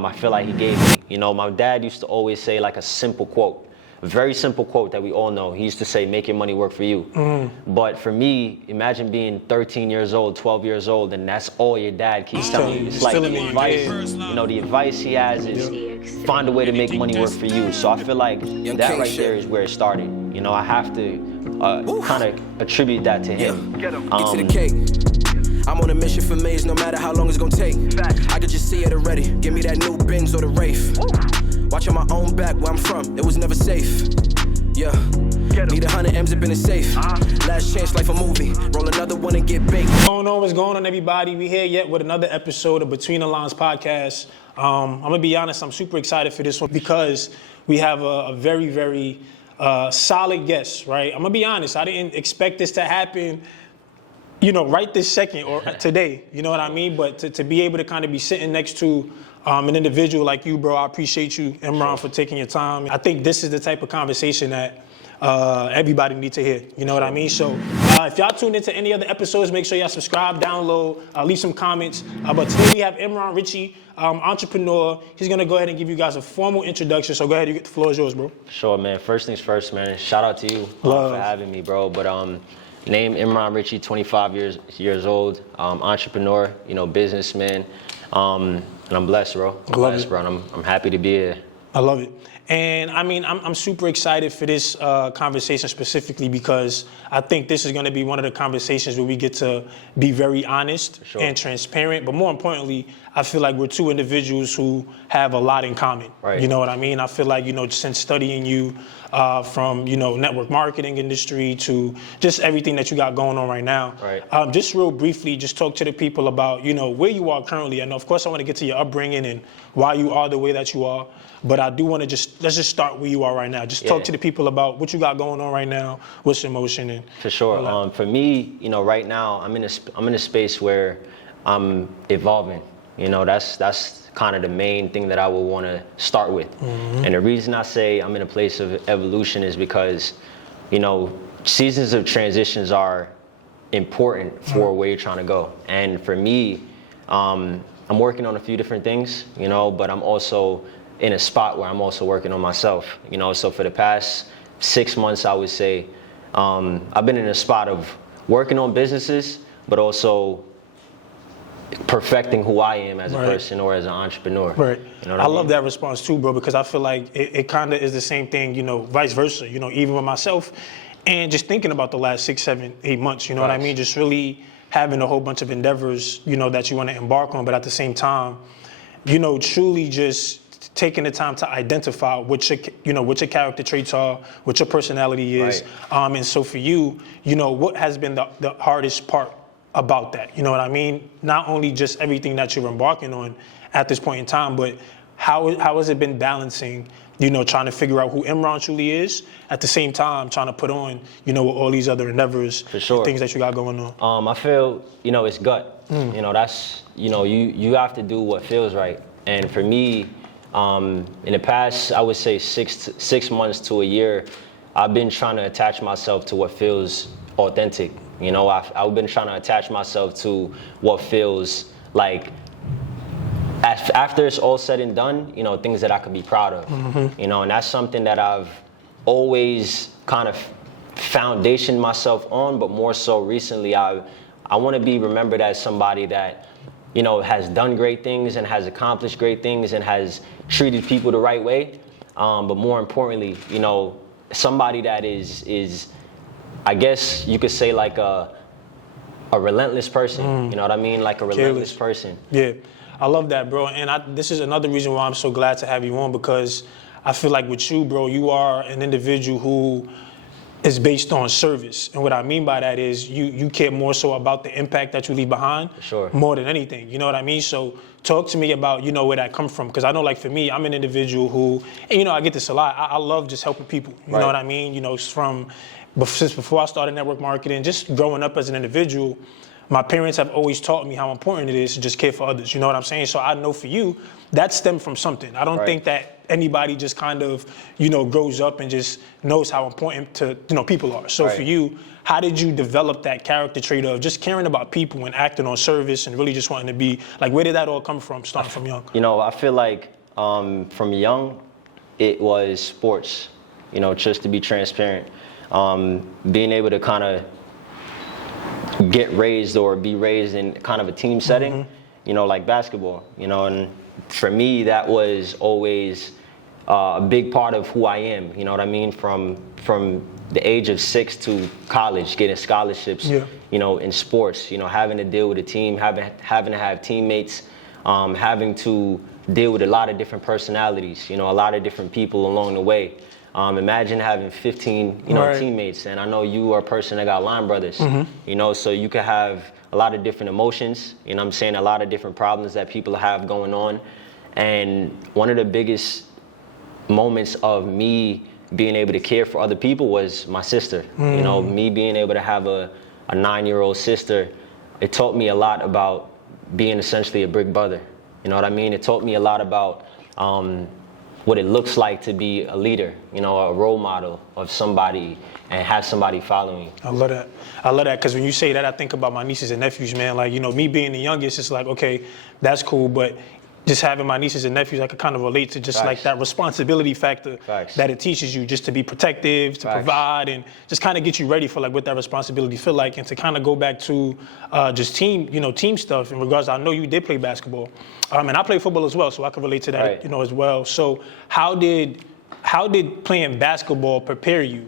I feel like he gave me. You know, my dad used to always say like a simple quote, a very simple quote that we all know. He used to say, make your money work for you. But for me, imagine being 13 years old, 12 years old, and that's all your dad keeps telling you. It's like the advice, you know, the advice he has is find a way to make money work for you. So I feel like that right there is where it started. You know, I have to kind of attribute that to him. Get to the cake. I'm on a mission for millions, no matter how long it's gonna take. I could just see it already. Give me that new Benz or the Wraith. Watching my own back where I'm from, it was never safe. Yeah, need 100 M's up in the safe. Last chance, like a movie. Roll another one and get baked. What's going on, everybody? We here yet with another episode of Between the Lines podcast. I'm gonna be honest, I'm super excited for this one because we have a very, very solid guest, right? I'm gonna be honest, I didn't expect this to happen, you know, right this second or today, you know what I mean? But to be able to kind of be sitting next to an individual like you, bro, I appreciate you, Imran, for taking your time. I think this is the type of conversation that everybody needs to hear, you know what I mean? So if y'all tuned into any other episodes, make sure y'all subscribe, download, leave some comments. But today we have Imran Richie, entrepreneur. He's gonna go ahead and give you guys a formal introduction. So go ahead, the floor is yours, bro. Sure, man. First things first, man. Shout out to you for having me, bro. But name Imran Richie, 25 years old, entrepreneur, you know, businessman, and I'm blessed, bro. I'm happy to be here. I love it. And I mean, I'm super excited for this conversation specifically because I think this is going to be one of the conversations where we get to be very honest and transparent. But more importantly, I feel like we're two individuals who have a lot in common. Right. You know what I mean? I feel like, you know, since studying you from, you know, network marketing industry to just everything that you got going on right now. Right. Just real briefly, just talk to the people about, you know, where you are currently. And of course, I want to get to your upbringing and why you are the way that you are. But I do want to let's just start where you are right now. Just talk to the people about what you got going on right now, what's your motion, and for sure. For me, you know, right now I'm in a space where I'm evolving. You know, that's kind of the main thing that I would want to start with. And the reason I say I'm in a place of evolution is because, you know, seasons of transitions are important for where you're trying to go. And for me, I'm working on a few different things, you know, but I'm also in a spot where I'm also working on myself, you know. So for the past 6 months, I would say, I've been in a spot of working on businesses, but also perfecting who I am as a person or as an entrepreneur. Right. You know I love that response too, bro, because I feel like it kind of is the same thing, you know, vice versa, you know, even with myself. And just thinking about the last 6, 7, 8 months, you know what I mean? Just really having a whole bunch of endeavors, you know, that you want to embark on, but at the same time, you know, truly just taking the time to identify what your character traits are, what your personality is. And so for you, you know, what has been the hardest part about that? You know what I mean? Not only just everything that you're embarking on at this point in time, but how has it been balancing, you know, trying to figure out who Imran truly is, at the same time trying to put on, you know, all these other endeavors, for sure, things that you got going on? I feel, you know, it's gut. You know, that's, you know, you have to do what feels right. And for me, in the past, I would say 6 months to a year, I've been trying to attach myself to what feels authentic. You know, I've been trying to attach myself to what feels like, after it's all said and done, you know, things that I could be proud of. You know, and that's something that I've always kind of foundationed myself on, but more so recently, I want to be remembered as somebody that, you know, has done great things and has accomplished great things and has treated people the right way. But more importantly, you know, somebody that is, I guess you could say, like a relentless person. You know what I mean? Like a relentless person. Yeah, I love that, bro. And this is another reason why I'm so glad to have you on, because I feel like with you, bro, you are an individual who is based on service. And what I mean by that is you care more so about the impact that you leave behind, more than anything. You know what I mean? So talk to me about, you know, where that comes from. Because I know, like, for me, I'm an individual who, and, you know, I get this a lot. I love just helping people. You know what I mean? You know, since before I started network marketing, just growing up as an individual, my parents have always taught me how important it is to just care for others. You know what I'm saying? So I know for you, that stemmed from something. I don't think that anybody just kind of, you know, grows up and just knows how important to, you know, people are. So for you, how did you develop that character trait of just caring about people and acting on service and really just wanting to be, like, where did that all come from, starting from young? You know, I feel like from young, it was sports, you know, just to be transparent. Being able to kind of get raised or be raised in kind of a team setting, you know, like basketball, you know, and for me, that was always a big part of who I am, you know what I mean? From the age of 6 to college, getting scholarships, you know, in sports, you know, having to deal with a team, having to have teammates, having to deal with a lot of different personalities, you know, a lot of different people along the way. Imagine having 15, you know, teammates, and I know you are a person that got line brothers, you know, so you could have a lot of different emotions, you know what I'm saying, a lot of different problems that people have going on. And one of the biggest moments of me being able to care for other people was my sister. You know, me being able to have a 9-year-old sister, it taught me a lot about being essentially a big brother. You know what I mean? It taught me a lot about what it looks like to be a leader, you know, a role model of somebody and have somebody following. I love that. I love that, because when you say that, I think about my nieces and nephews, man. Like, you know, me being the youngest, it's like, okay, that's cool, but just having my nieces and nephews, I could kind of relate to just like that responsibility factor that it teaches you, just to be protective, to provide, and just kind of get you ready for like what that responsibility feel like. And to kind of go back to just team stuff in regards to, I know you did play basketball, and I play football as well, so I can relate to that, you know, as well. So how did playing basketball prepare you,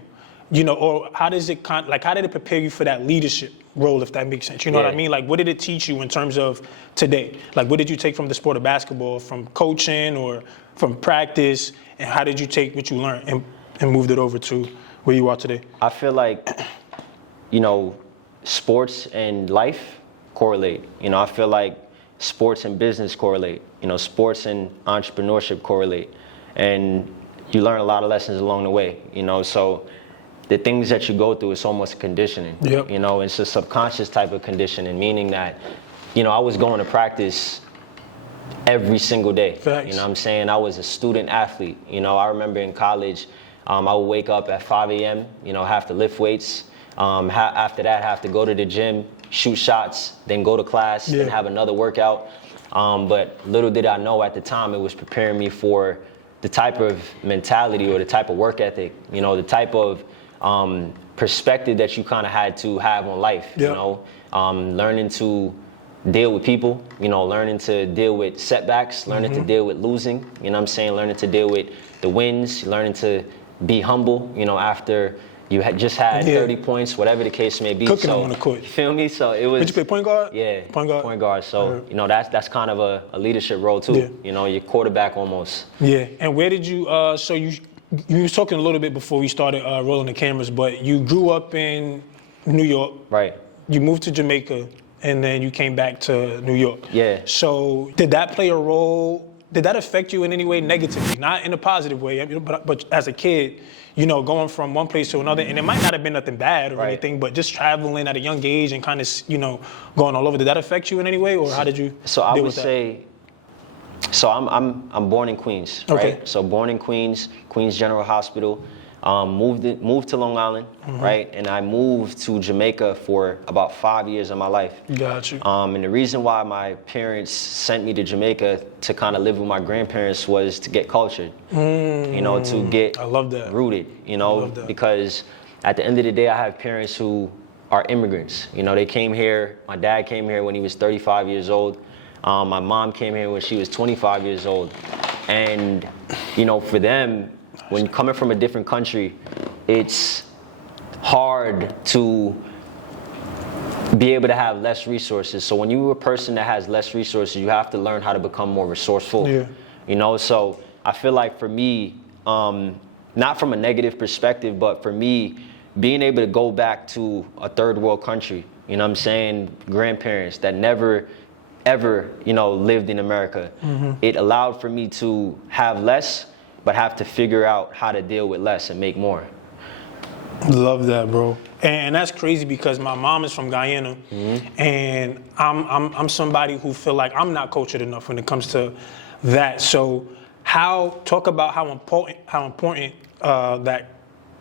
you know, or how did it prepare you for that leadership role, if that makes sense? You know what I mean? Like, what did it teach you in terms of today? Like, what did you take from the sport of basketball, from coaching or from practice, and how did you take what you learned and moved it over to where you are today? I feel like, you know, sports and life correlate. You know, I feel like sports and business correlate. You know, sports and entrepreneurship correlate. And you learn a lot of lessons along the way, you know, so the things that you go through, it's almost conditioning. You know, it's a subconscious type of conditioning, meaning that, you know, I was going to practice every single day. You know what I'm saying? I was a student athlete. You know, I remember in college, I would wake up at 5 a.m., you know, have to lift weights. After that, have to go to the gym, shoot shots, then go to class, then have another workout. But little did I know at the time, it was preparing me for the type of mentality or the type of work ethic, you know, the type of perspective that you kind of had to have on life, you know, learning to deal with people, you know, learning to deal with setbacks, learning to deal with losing, you know what I'm saying, learning to deal with the wins, learning to be humble, you know, after you had just had 30 points, whatever the case may be. Cooking on the court. You feel me? So it was. Did you play point guard? Yeah, point guard. So, you know, that's kind of a leadership role too, you know, your quarterback almost. Yeah, and where did you, so you was talking a little bit before we started rolling the cameras, but you grew up in New York. Right. You moved to Jamaica, and then you came back to New York. Yeah. So did that play a role? Did that affect you in any way negatively? Not in a positive way, but as a kid, you know, going from one place to another, and it might not have been nothing bad or anything, but just traveling at a young age and kind of, you know, going all over. Did that affect you in any way, or how did you So I would say, so I'm born in Queens, right? So born in Queens General Hospital. Moved to Long Island, right? And I moved to Jamaica for about 5 years of my life. Got you. And the reason why my parents sent me to Jamaica to kind of live with my grandparents was to get cultured, you know, to get rooted, you know, because at the end of the day, I have parents who are immigrants. You know, they came here. My dad came here when he was 35 years old. My mom came here when she was 25 years old. And, you know, for them, when you're coming from a different country, it's hard to be able to have less resources. So when you're a person that has less resources, you have to learn how to become more resourceful. Yeah. You know, so I feel like for me, not from a negative perspective, but for me, being able to go back to a third world country, you know what I'm saying, grandparents that never, ever, you know, lived in America, it allowed for me to have less, but have to figure out how to deal with less and make more. Love that, bro. And that's crazy because my mom is from Guyana, and I'm somebody who feel like I'm not cultured enough when it comes to that. So talk about how important that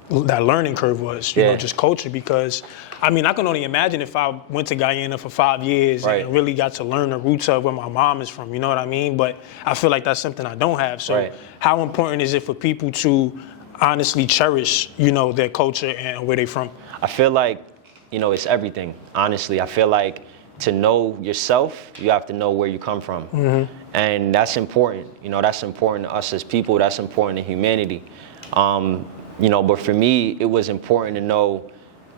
that learning curve was, you know, just culture. Because, I mean, I can only imagine if I went to Guyana for 5 years and really got to learn the roots of where my mom is from, you know what I mean? But I feel like that's something I don't have. So how important is it for people to honestly cherish, you know, their culture and where they from? I feel like, you know, it's everything. Honestly, I feel like to know yourself, you have to know where you come from. And that's important. You know, that's important to us as people. That's important to humanity. You know, but for me, it was important to know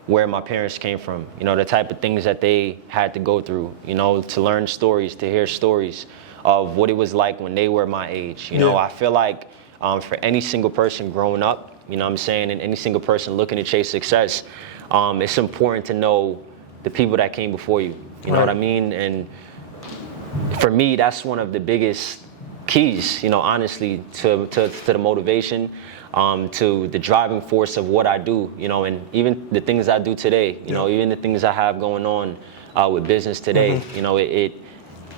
where my parents came from. You know, the type of things that they had to go through, you know, to learn stories, to hear stories of what it was like when they were my age. You know, I feel like for any single person growing up, you know what I'm saying, and any single person looking to chase success, it's important to know the people that came before you. You know what I mean? And for me, that's one of the biggest keys, you know, honestly, to the motivation, to the driving force of what I do, you know, and even the things I do today, you know, even the things I have going on with business today, you know, it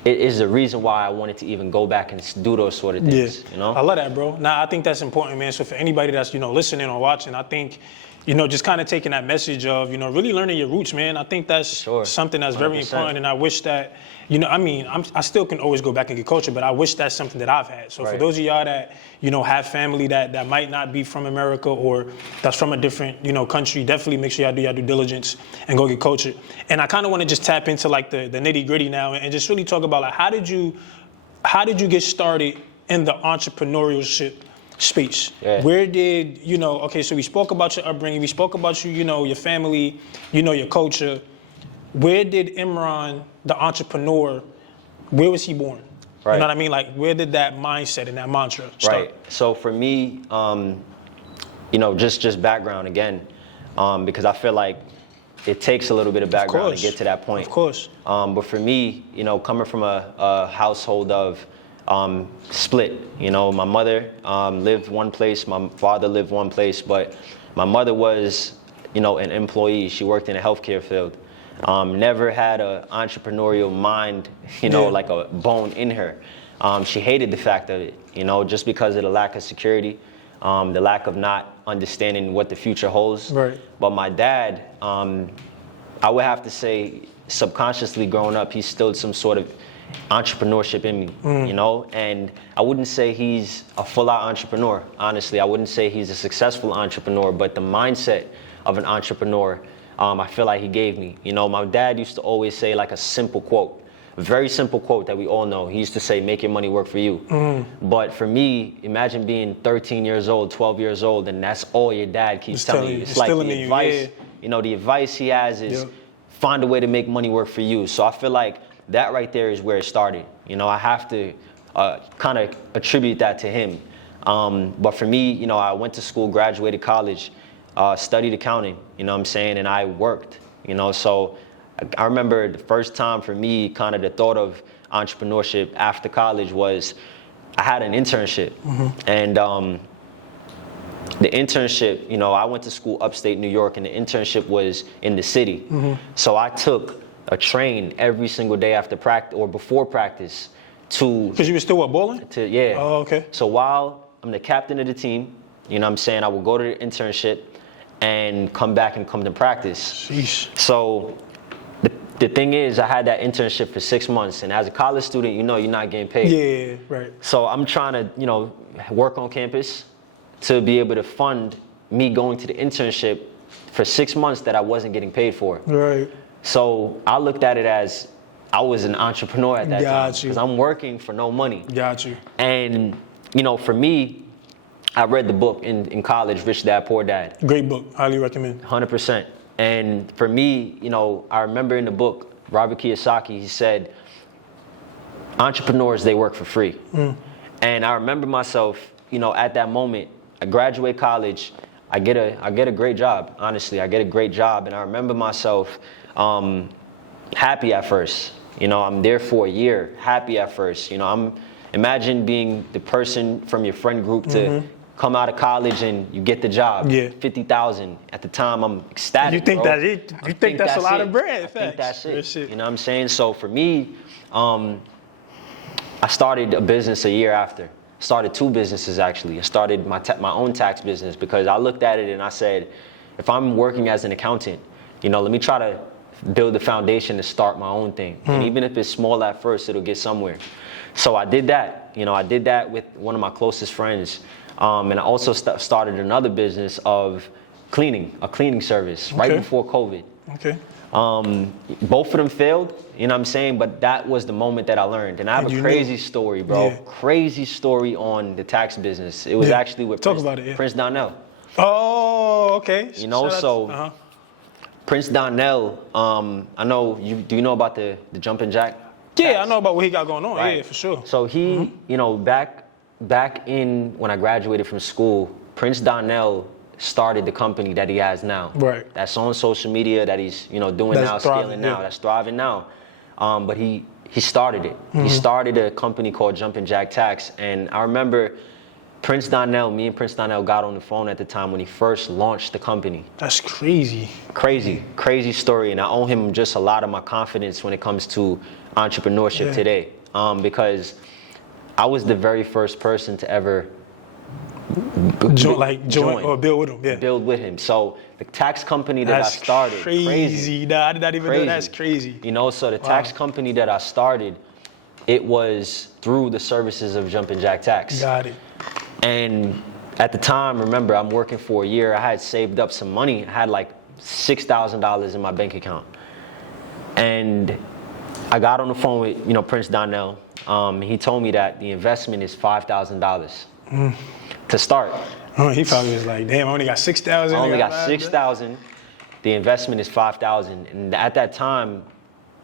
is the reason why I wanted to even go back and do those sort of things, you know? I love that, bro. Nah, I think that's important, man. So for anybody that's, you know, listening or watching, I think, you know, just kind of taking that message of, you know, really learning your roots, man. I think that's something that's 100%. Very important. And I wish that, you know, I mean, I still can always go back and get culture, but I wish that's something that I've had. So for those of y'all that, you know, have family that might not be from America or that's from a different, you know, country, definitely make sure y'all do your due diligence and go get culture. And I kind of want to just tap into like the nitty gritty now and just really talk about like, how did you get started in the entrepreneurship space? Where did, you know, okay, so we spoke about your upbringing, we spoke about you know, your family, you know, your culture. Where did Imran, the entrepreneur, where was he born? You know what I mean? Like, where did that mindset and that mantra start? So for me, you know, just background again, because I feel like it takes a little bit of background to get to that point. Of course. But for me, you know, coming from a household of split, you know, my mother lived one place, my father lived one place, but my mother was, you know, an employee. She worked in the healthcare field. Never had an entrepreneurial mind, you know, like a bone in her. She hated the fact of it, you know, just because of the lack of security, the lack of not understanding what the future holds. But my dad, I would have to say, subconsciously growing up, he instilled some sort of entrepreneurship in me, you know, and I wouldn't say he's a full-out entrepreneur. Honestly, I wouldn't say he's a successful entrepreneur, but the mindset of an entrepreneur, I feel like he gave me. You know, my dad used to always say like a simple quote, a very simple quote that we all know. He used to say, make your money work for you. But for me, imagine being 13 years old, 12 years old, and that's all your dad keeps telling you. It's like the advice, you know, the advice he has is find a way to make money work for you. So I feel like that right there is where it started. You know, I have to kind of attribute that to him. But for me, you know, I went to school, graduated college, studied accounting, you know what I'm saying, and I worked, you know, so I remember the first time for me, kind of the thought of entrepreneurship after college was I had an internship. And the internship, you know, I went to school upstate New York and the internship was in the city. So I took a train every single day after practice or before practice to... Because you were still bowling? Oh, okay. So while I'm the captain of the team, you know what I'm saying, I would go to the internship and come back and come to practice. Sheesh. So the thing is, I had that internship for 6 months, and as a college student, you know you're not getting paid. Yeah, right. So I'm trying to, you know, work on campus to be able to fund me going to the internship for 6 months that I wasn't getting paid for. Right. So I looked at it as I was an entrepreneur at that time because I'm working for no money. Got you. And, you know, for me, I read the book in college, Rich Dad, Poor Dad. Great book. Highly recommend. 100%. And for me, you know, I remember in the book, Robert Kiyosaki, he said, entrepreneurs, they work for free. And I remember myself, you know, at that moment, I graduate college, I get a great job, honestly. I get a great job. And I remember myself happy at first. You know, I'm there for a year, happy at first. You know, imagine being the person from your friend group to come out of college and you get the job. $50,000 at the time. I'm ecstatic. You think bro. that's it? You think that's a lot of bread? I think that's it. You know what I'm saying? So for me, I started a business a year after. started 2 businesses actually. I started my own tax business because I looked at it and I said, if I'm working as an accountant, let me try to build the foundation to start my own thing. And even if it's small at first, it'll get somewhere. So I did that. I did that with one of my closest friends. And I also started another business of a cleaning service right before COVID. Okay. Both of them failed, you know what I'm saying? But that was the moment that I learned. And I have a crazy story, bro. Yeah. Crazy story on the tax business. It was actually with Prince Donnell. Oh, okay. Prince Donnell, I know, do you know about the jumping jack? Yeah, I know about what he got going on. Right. Yeah, for sure. So he, back in when I graduated from school, Prince Donnell started the company that he has now. Right. That's on social media that he's, doing now, scaling now, that's thriving now. But he started it. He started a company called Jumpin' Jack Tax. And I remember me and Prince Donnell got on the phone at the time when he first launched the company. That's crazy. Crazy story. And I owe him just a lot of my confidence when it comes to entrepreneurship today. Because I was the very first person to ever join or build with him. Yeah. Build with him. So the tax company that I started, crazy. Nah, I did not even know that's crazy. So the tax company that I started, it was through the services of Jumpin' Jack Tax. Got it. And at the time, remember, I'm working for a year. I had saved up some money. I had like $6,000 in my bank account. And I got on the phone with, Prince Donnell. He told me that the investment is $5,000 to start. Oh, he probably was like, damn, I only got $6,000. I only got $6,000. The investment is $5,000. And at that time,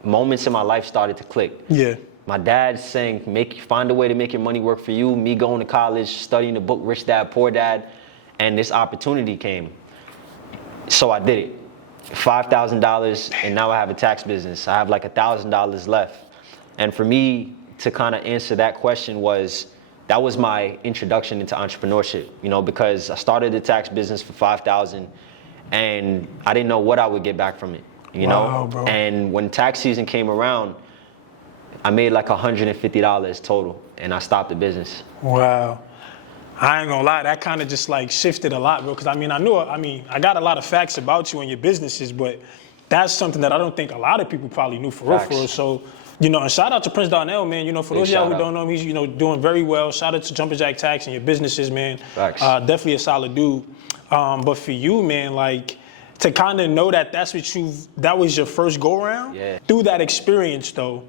moments in my life started to click. Yeah. My dad saying, find a way to make your money work for you. Me going to college, studying the book, Rich Dad, Poor Dad. And this opportunity came. So I did it. $5,000, and now I have a tax business. I have like $1,000 left. And for me to kind of answer that question that was my introduction into entrepreneurship, because I started the tax business for $5,000 and I didn't know what I would get back from it, Wow, bro. And when tax season came around, I made like $150 total and I stopped the business. Wow. I ain't gonna lie, that kind of just like shifted a lot, bro. Because I got a lot of facts about you and your businesses, but that's something that I don't think a lot of people probably knew for real. So, and shout out to Prince Donnell, man. For those of y'all who don't know him, he's, doing very well. Shout out to Jumpin' Jack Tax and your businesses, man. Facts. Definitely a solid dude. But for you, man, like, to kind of know that that was your first go around. Yeah. Through that experience, though,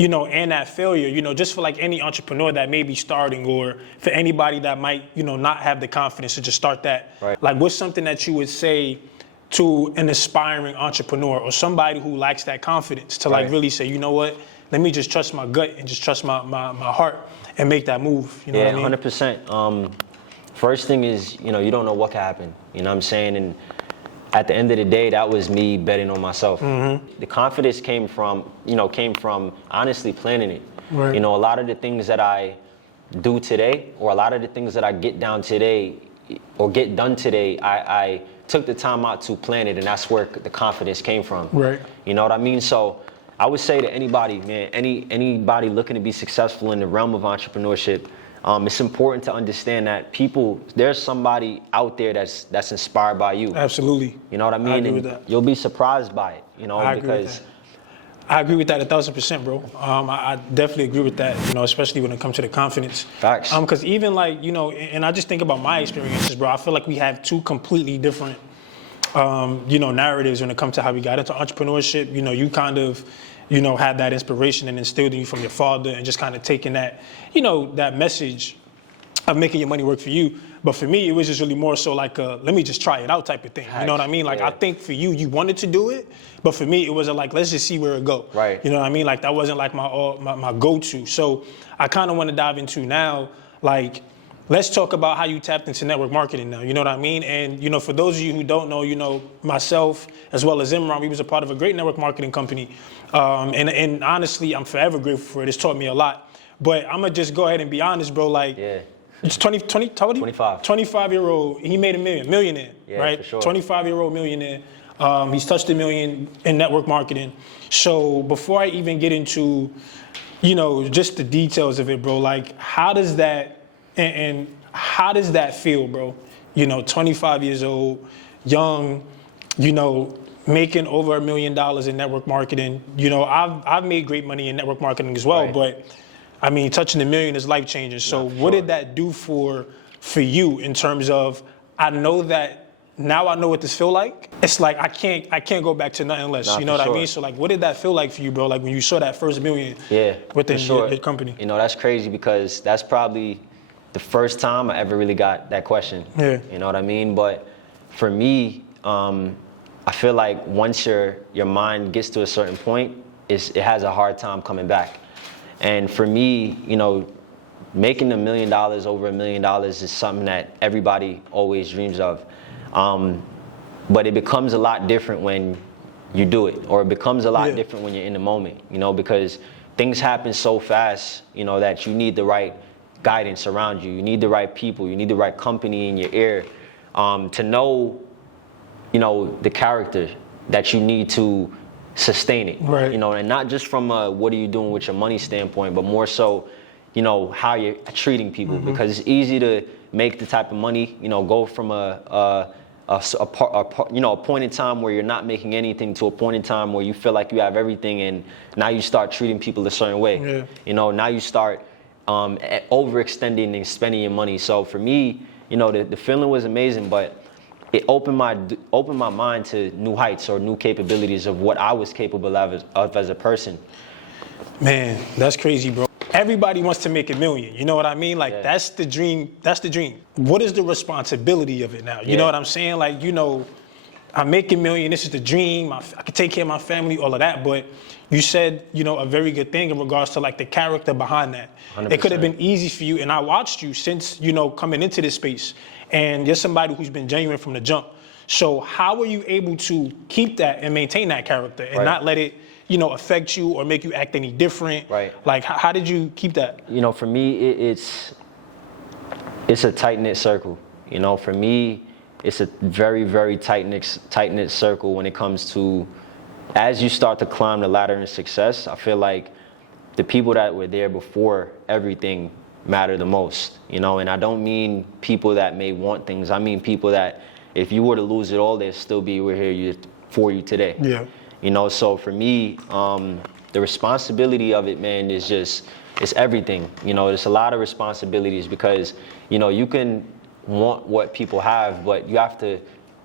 and that failure, just for like any entrepreneur that may be starting, or for anybody that might, not have the confidence to just start that. Right. Like, what's something that you would say to an aspiring entrepreneur or somebody who lacks that confidence to like really say, you know what, let me just trust my gut and just trust my heart and make that move. You know what I mean? 100%. First thing is, you don't know what can happen. You know what I'm saying? And at the end of the day, that was me betting on myself. The confidence came from honestly planning it. Right. A lot of the things that I do today, or a lot of the things that I get done today, I took the time out to plan it, and that's where the confidence came from. Right. You know what I mean? So I would say to anybody, man, anybody looking to be successful in the realm of entrepreneurship, it's important to understand that there's somebody out there that's inspired by you. Absolutely. You know what I mean? I agree with that. You'll be surprised by it, I agree with that 1,000%, bro. I definitely agree with that, especially when it comes to the confidence. Facts. Because even like, and I just think about my experiences, bro. I feel like we have two completely different, narratives when it comes to how we got into entrepreneurship. You kind of, had that inspiration and instilled in you from your father, and just kind of taking that, that message of making your money work for you. But for me, it was just really more so like a, let me just try it out type of thing. You know what I mean? Like, I think for you wanted to do it, but for me, it wasn't like, let's just see where it go. Right. You know what I mean? Like, that wasn't like my go-to. So I kind of want to dive into now, like, let's talk about how you tapped into network marketing now. You know what I mean? And, for those of you who don't know, myself, as well as Imran, we was a part of a great network marketing company. And honestly, I'm forever grateful for it. It's taught me a lot. But I'm going to just go ahead and be honest, bro. Like, it's 20, how old are you? 25. 25-year-old. He made $1 millionaire, right? For sure. 25-year-old millionaire. He's touched $1 million in network marketing. So before I even get into, just the details of it, bro, like, how does that And how does that feel, bro? 25 years old, young, making over $1 million in network marketing. I've made great money in network marketing as well, but I mean, touching $1 million is life changing. So what did that do for you in terms of, I know that now I know what this feel like. It's like I can't go back to nothing less. You know what I mean? So like, what did that feel like for you, bro? Like when you saw that first $1 million within your company? That's crazy because that's probably the first time I ever really got that question. Yeah. You know what I mean? But for me, I feel like once your mind gets to a certain point, it has a hard time coming back. And for me, making $1 million, over $1 million is something that everybody always dreams of. But it becomes a lot different when you do it, or it becomes a lot different when you're in the moment, because things happen so fast, that you need the right guidance around you. You need the right people. You need the right company in your ear to know, the character that you need to sustain it. Right. And not just from a what are you doing with your money standpoint, but more so, how you're treating people. Mm-hmm. Because it's easy to make the type of money, go from a point in time where you're not making anything to a point in time where you feel like you have everything, and now you start treating people a certain way. Yeah. Now you start overextending and spending your money. So for me, the feeling was amazing, but it opened my mind to new heights or new capabilities of what I was capable of as a person. Man, that's crazy, bro. Everybody wants to make $1 million. You know what I mean? Like that's the dream. That's the dream. What is the responsibility of it now? You know what I'm saying? Like, I'm making $1 million. This is the dream. I can take care of my family, all of that. But you said, a very good thing in regards to like the character behind that. 100%. It could have been easy for you. And I watched you since, coming into this space. And you're somebody who's been genuine from the jump. So how were you able to keep that and maintain that character and not let it, affect you or make you act any different? Right. Like, how did you keep that? For me, it's a tight-knit circle. For me, it's a very, very tight-knit circle when it comes to, as you start to climb the ladder in success, I feel like the people that were there before everything matter the most, and I don't mean people that may want things. I mean people that if you were to lose it all, they'd still be here for you today. Yeah. So for me, the responsibility of it, man, is it's everything. There's a lot of responsibilities because, you can want what people have, but you have to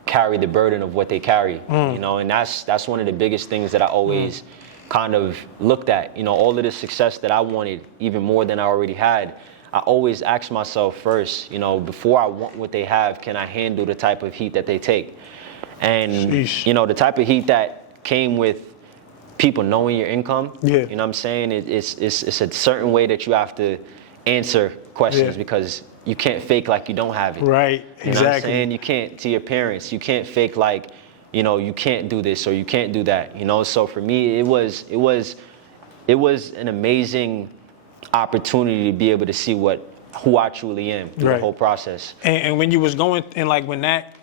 carry the burden of what they carry, and that's one of the biggest things that I always kind of looked at. All of the success that I wanted, even more than I already had, I always ask myself first, before I want what they have, can I handle the type of heat that they take? And, the type of heat that came with people knowing your income, you know what I'm saying? It's a certain way that you have to answer questions because you can't fake like you don't have it. Right, exactly. You know what I'm saying? You can't, to your parents, you can't fake like, you can't do this or you can't do that, So for me, it was an amazing opportunity to be able to see who I truly am through the whole process. And when you was going and like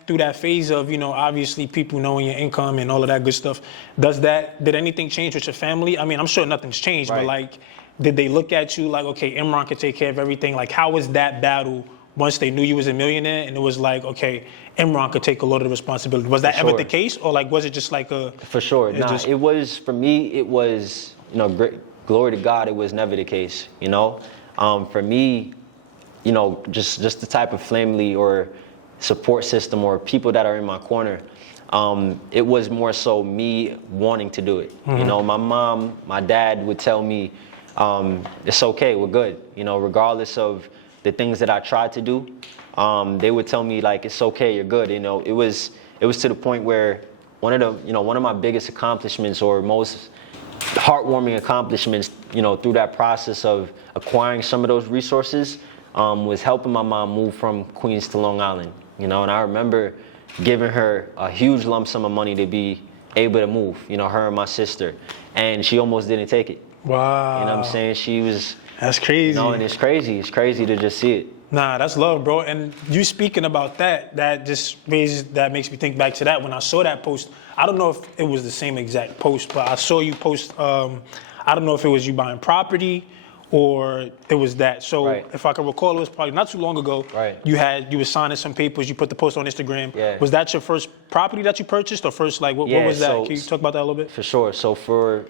through that phase of, obviously people knowing your income and all of that good stuff, did anything change with your family? I mean, I'm sure nothing's changed, but like, did they look at you like, okay, Imran can take care of everything? Like, how was that battle once they knew you was a millionaire and it was like, okay, Imran could take a lot of the responsibility? Was that ever the case, or like, was it just like a? For sure. It was, for me, it was, great. Glory to God, it was never the case, For me, just the type of family or support system or people that are in my corner, it was more so me wanting to do it. Mm-hmm. My mom, my dad would tell me, it's okay, we're good. Regardless of the things that I tried to do, they would tell me like, it's okay, you're good. It was to the point where one of my biggest accomplishments or most heartwarming accomplishments, through that process of acquiring some of those resources, was helping my mom move from Queens to Long Island, and I remember giving her a huge lump sum of money to be able to move, her and my sister, and she almost didn't take it. Wow. You know what I'm saying? She was. That's crazy. And it's crazy to just see it. Nah, that's love, bro. And you speaking about that makes me think back to that. When I saw that post, I don't know if it was the same exact post, but I saw you post, I don't know if it was you buying property or it was that. So Right. if I can recall, it was probably not too long ago. Right. You were signing some papers. You put the post on Instagram. Yeah. Was that your first property that you purchased, or first what was that? So, Can you talk about that a little bit? For sure. So for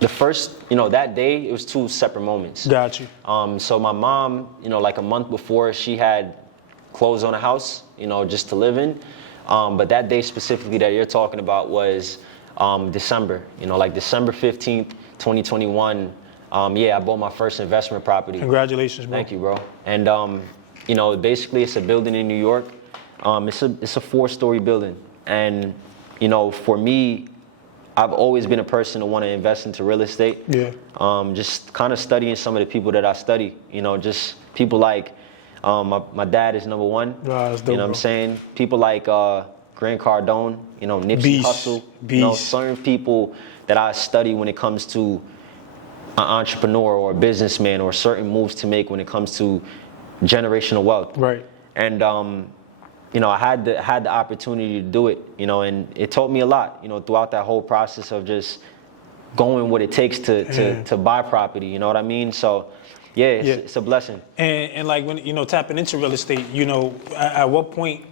the first, that day, it was two separate moments. Got you. So my mom, like a month before, she had closed on a house, just to live in. But that day specifically that you're talking about was December, like December 15th, 2021. I bought my first investment property. Congratulations, bro. Thank you, bro. And basically it's a building in New York. It's a 4-story building. And, for me, I've always been a person to want to invest into real estate. Yeah. Just kind of studying some of the people that I study, just people like, my dad is number one. That's dope, you know what I'm saying? People like Grant Cardone, Nipsey Beast. Hussle. Certain people that I study when it comes to an entrepreneur or a businessman, or certain moves to make when it comes to generational wealth. Right. And I had the opportunity to do it, and it taught me a lot, throughout that whole process of just going what it takes to buy property. You know what I mean? So, it's a blessing. And like when tapping into real estate, at what point,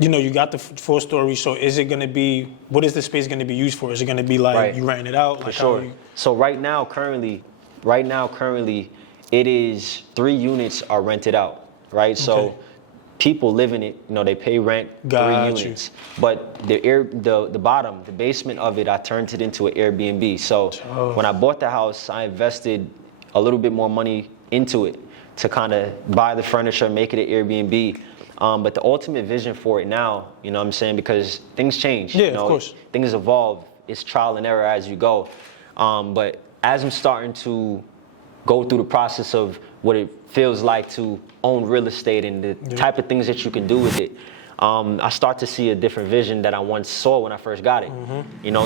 you got the 4-story. So is it going to be? What is the space going to be used for? Is it going to be like Right. you renting it out? For sure. So right now, currently, it is 3 units are rented out. Right. So Okay. people live in it. They pay rent. Got 3 you. units. But the bottom, the basement of it, I turned it into an Airbnb. So when I bought the house, I invested a little bit more money into it to kind of buy the furniture, make it an Airbnb. But the ultimate vision for it now, what I'm saying, because things change. Yeah, of course. Things evolve. It's trial and error as you go. But as I'm starting to go through the process of what it feels like to own real estate and the type of things that you can do with it, I start to see a different vision that I once saw when I first got it.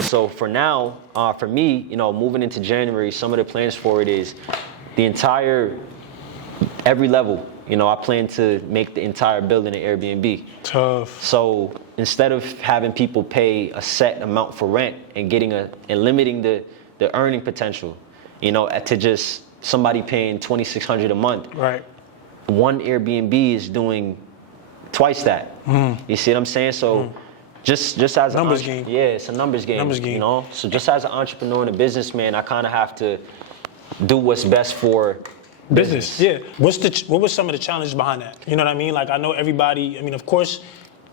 So for now, for me, moving into January, some of the plans for it is every level. I plan to make the entire building an Airbnb. Tough. So instead of having people pay a set amount for rent and limiting the earning potential, to just somebody paying $2,600 a month. Right. One Airbnb is doing twice that. You see what I'm saying? So just as Numbers game. Yeah, it's a numbers game. Numbers game. So just as an entrepreneur and a businessman, I kind of have to do what's best for Business. Yeah. What was some of the challenges behind that? You know what I mean? Like I know everybody. I mean, of course,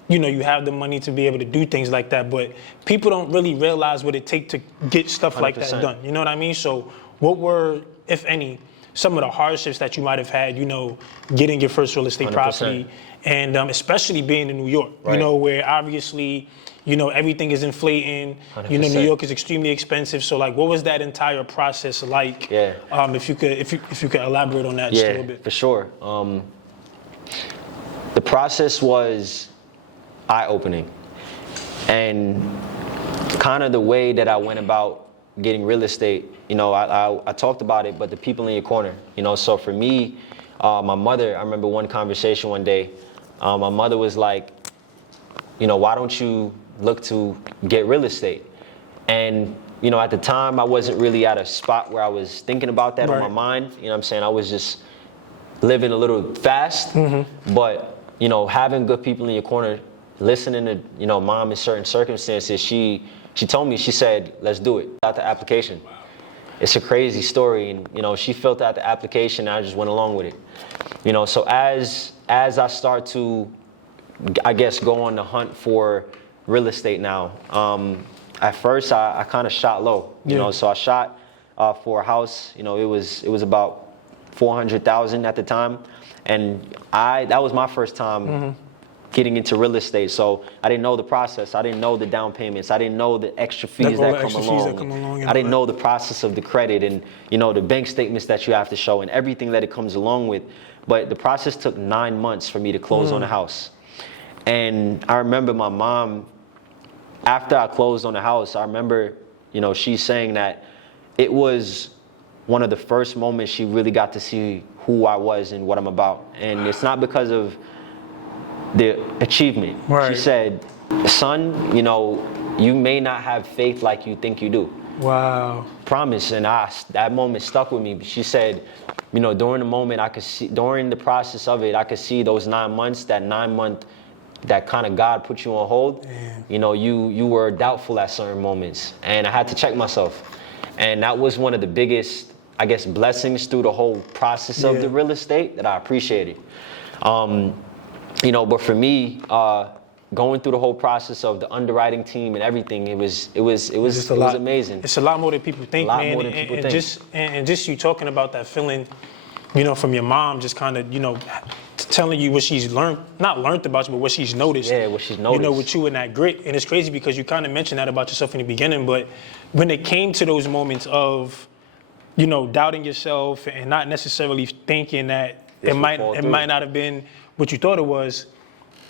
you have the money to be able to do things like that, but people don't really realize what it takes to get stuff like that 100%. done. You know what I mean? So, what were, if any, some of the hardships that you might have had? Getting your first real estate 100%. property, and especially being in New York. Right. Where obviously. Everything is inflating. 100%. New York is extremely expensive. So, like, what was that entire process like? Yeah. If you could elaborate on that just a little bit. For sure. The process was eye-opening, and kind of the way that I went about getting real estate. I talked about it, but the people in your corner. So for me, my mother. I remember one conversation one day. My mother was like, why don't you look to get real estate? And, at the time I wasn't really at a spot where I was thinking about that on my mind. I was just living a little fast, but, having good people in your corner, listening to, mom in certain circumstances, she told me, she said, let's do it. Out the application. It's a crazy story. And, she filled out the application and I just went along with it. So as I start to, I guess, go on the hunt for real estate now. At first, I kind of shot low, so I shot for a house. It was about $400,000 at the time, and that was my first time getting into real estate. So I didn't know the process. I didn't know the down payments. I didn't know the extra fees that come along. I didn't know the process of the credit and the bank statements that you have to show and everything that it comes along with. But the process took 9 months for me to close on a house. And I remember my mom, after I closed on the house, I remember, she's saying that it was one of the first moments she really got to see who I was and what I'm about. And it's not because of the achievement. Right. She said, son, you may not have faith like you think you do. Wow. Promise. And that moment stuck with me. She said, you know, during the moment, during the process of it, I could see those 9 months, that 9 month, that kind of God put you on hold. Damn. You know, you were doubtful at certain moments, and I had to check myself. And that was one of the biggest, I guess, blessings through the whole process of the real estate that I appreciated. You know, but for me, going through the whole process of the underwriting team and everything, it was amazing. It's a lot more than people think, man. More than people think. And just you talking about that feeling, you know, from your mom, just kind of, you know, telling you what she's not learned about you, but what she's noticed. Yeah, what she's noticed. You know, with you and that grit. And it's crazy because you kind of mentioned that about yourself in the beginning, but when it came to those moments of, you know, doubting yourself and not necessarily thinking that it might not have been what you thought it was,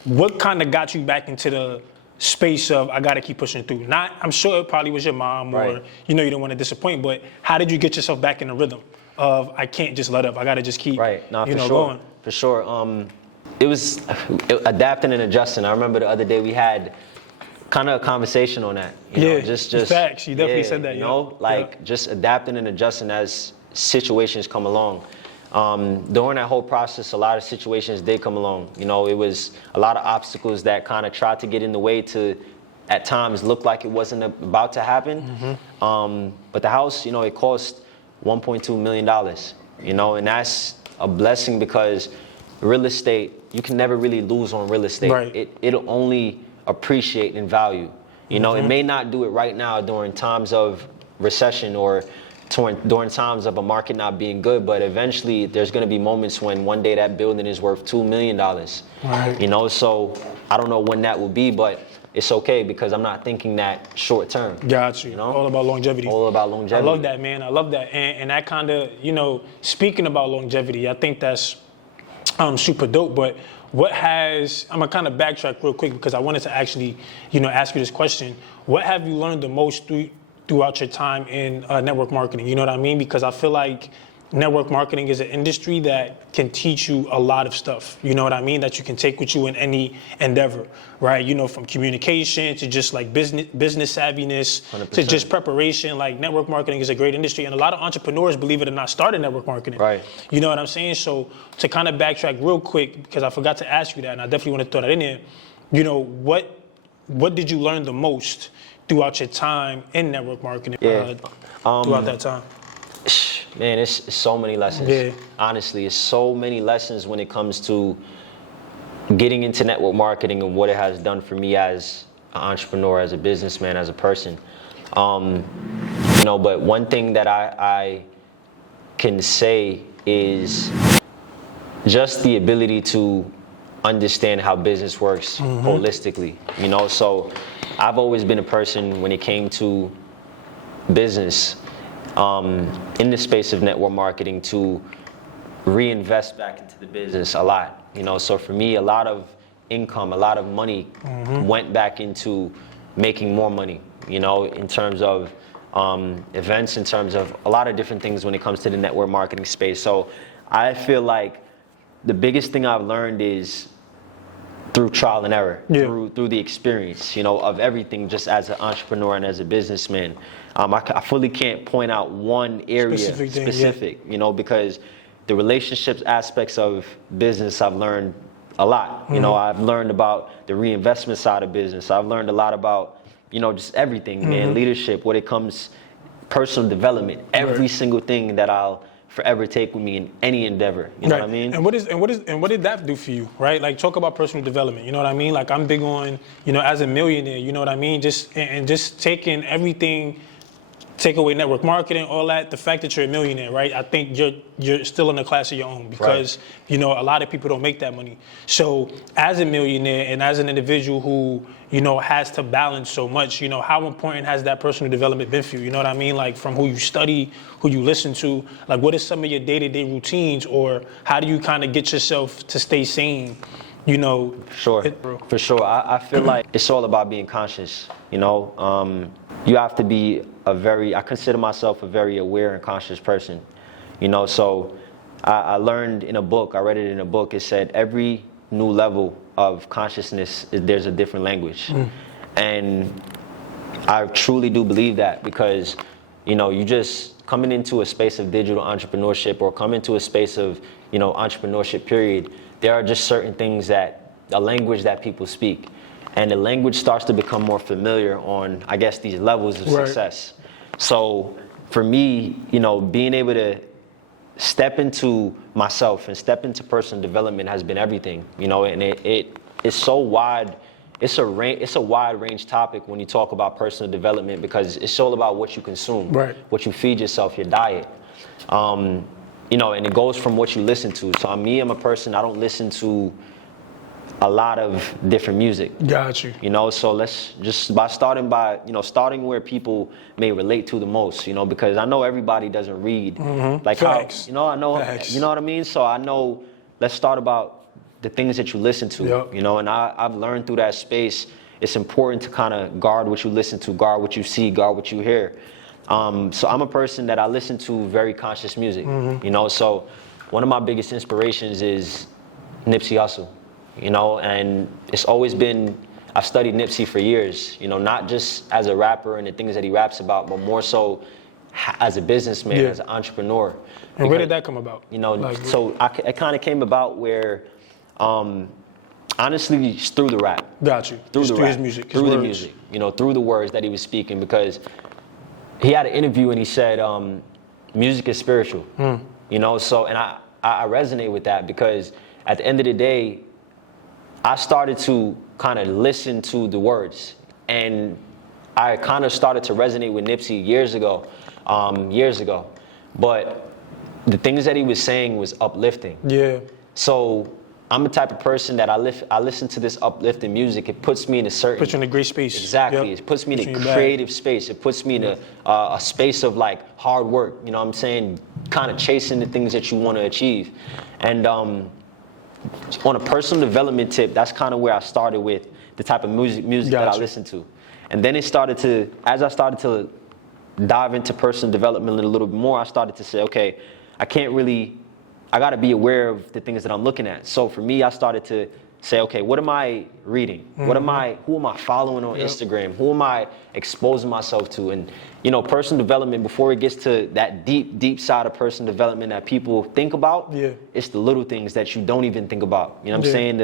what kind of got you back into the space of, I got to keep pushing through? Not, I'm sure it probably was your mom or, you know, you don't want to disappoint, but how did you get yourself back in the rhythm of, I can't just let up, I got to just keep, going? For sure. It was adapting and adjusting. I remember the other day we had kind of a conversation on that. You know, just facts. You definitely said that. You know, just adapting and adjusting as situations come along. During that whole process, a lot of situations did come along. You know, it was a lot of obstacles that kind of tried to get in the way to, at times, look like it wasn't about to happen. But the house, you know, it cost $1.2 million. You know, and that's a blessing because real estate, you can never really lose on real estate. Right. It'll only appreciate in value. You know, it may not do it right now during times of recession or during times of a market not being good, but eventually there's going to be moments when one day that building is worth $2 million. Right. You know, so I don't know when that will be, but it's okay because I'm not thinking that short term. Got you. All about longevity. All about longevity. I love that, man. I love that. And that kind of, you know, speaking about longevity, I think that's super dope. But I'm going to kind of backtrack real quick because I wanted to actually, you know, ask you this question. What have you learned the most throughout your time in network marketing? You know what I mean? Because I feel like network marketing is an industry that can teach you a lot of stuff. You know what I mean? That you can take with you in any endeavor, right? You know, from communication to just like business savviness 100%. To just preparation. Like network marketing is a great industry, and a lot of entrepreneurs, believe it or not, started network marketing. Right. You know what I'm saying? So to kind of backtrack real quick, because I forgot to ask you that, and I definitely want to throw that in there. You know, what did you learn the most throughout your time in network marketing? Throughout that time? Man, it's so many lessons. Yeah. Honestly, it's so many lessons when it comes to getting into network marketing and what it has done for me as an entrepreneur, as a businessman, as a person. You know, but one thing that I can say is just the ability to understand how business works holistically. You know, so I've always been a person when it came to business, in the space of network marketing, to reinvest back into the business a lot. You know, so for me, a lot of income, a lot of money went back into making more money, you know, in terms of events, in terms of a lot of different things when it comes to the network marketing space. So I feel like the biggest thing I've learned is through trial and error, through the experience, you know, of everything, just as an entrepreneur and as a businessman. I fully can't point out one area specific, you know, because the relationships aspects of business I've learned a lot. You know, I've learned about the reinvestment side of business. I've learned a lot about, you know, just everything, man, leadership, when it comes personal development, every single thing that I'll forever take with me in any endeavor. You know what I mean? And what did that do for you, right? Like, talk about personal development. You know what I mean? Like, I'm big on, you know, as a millionaire, you know what I mean? Just taking everything, take away network marketing, all that, the fact that you're a millionaire, right? I think you're still in a class of your own because, you know, a lot of people don't make that money. So as a millionaire and as an individual who, you know, has to balance so much, you know, how important has that personal development been for you? You know what I mean? Like, from who you study, who you listen to, like, what is some of your day-to-day routines, or how do you kind of get yourself to stay sane, you know? For sure. I feel like it's all about being conscious, you know? You have to be I consider myself a very aware and conscious person, you know? So I learned in a book, I read it in a book, it said every new level of consciousness, there's a different language. And I truly do believe that, because you just coming into a space of digital entrepreneurship or come into a space of, entrepreneurship period, there are just certain things that, a language that people speak. And the language starts to become more familiar on, I guess, these levels of success. So for me, being able to step into myself and step into personal development has been everything, and it's so wide. It's a wide range topic when you talk about personal development because it's all about what you consume, what you feed yourself, your diet. And it goes from what you listen to. So I'm a person, I don't listen to a lot of different music. Got you. So let's just starting where people may relate to the most, because I know everybody doesn't read. Like Facts. how, I know, Facts. you know what I mean? So I know, let's start about the things that you listen to, and I've learned through that space, it's important to kind of guard what you listen to, guard what you see, guard what you hear. So I'm a person that I listen to very conscious music, so one of my biggest inspirations is Nipsey Hussle, and it's always been, I've studied Nipsey for years, not just as a rapper and the things that he raps about, but more so as a businessman, as an entrepreneur. And where did that come about? So it kind of came about where, honestly, just through the rap. Got you. Through his music. Through the music. Through the words that he was speaking, because he had an interview and he said, music is spiritual. So, and I resonate with that because at the end of the day, I started to kind of listen to the words, and I kind of started to resonate with Nipsey years ago. But the things that he was saying was uplifting. Yeah. So I'm the type of person that I listen to this uplifting music. It puts me in a certain... Puts you in a great space. Exactly. Yep. It puts me in a creative space. It puts me in a space of like hard work. You know what I'm saying? Kind of chasing the things that you want to achieve. And on a personal development tip, that's kind of where I started with the type of music that I listen to. And then as I started to dive into personal development a little bit more, I started to say, okay, I got to be aware of the things that I'm looking at. So for me, I started to say, okay, what am I reading? Who am I following on Instagram? Who am I exposing myself to? And, personal development, before it gets to that deep, deep side of personal development that people think about, it's the little things that you don't even think about. You know what I'm saying?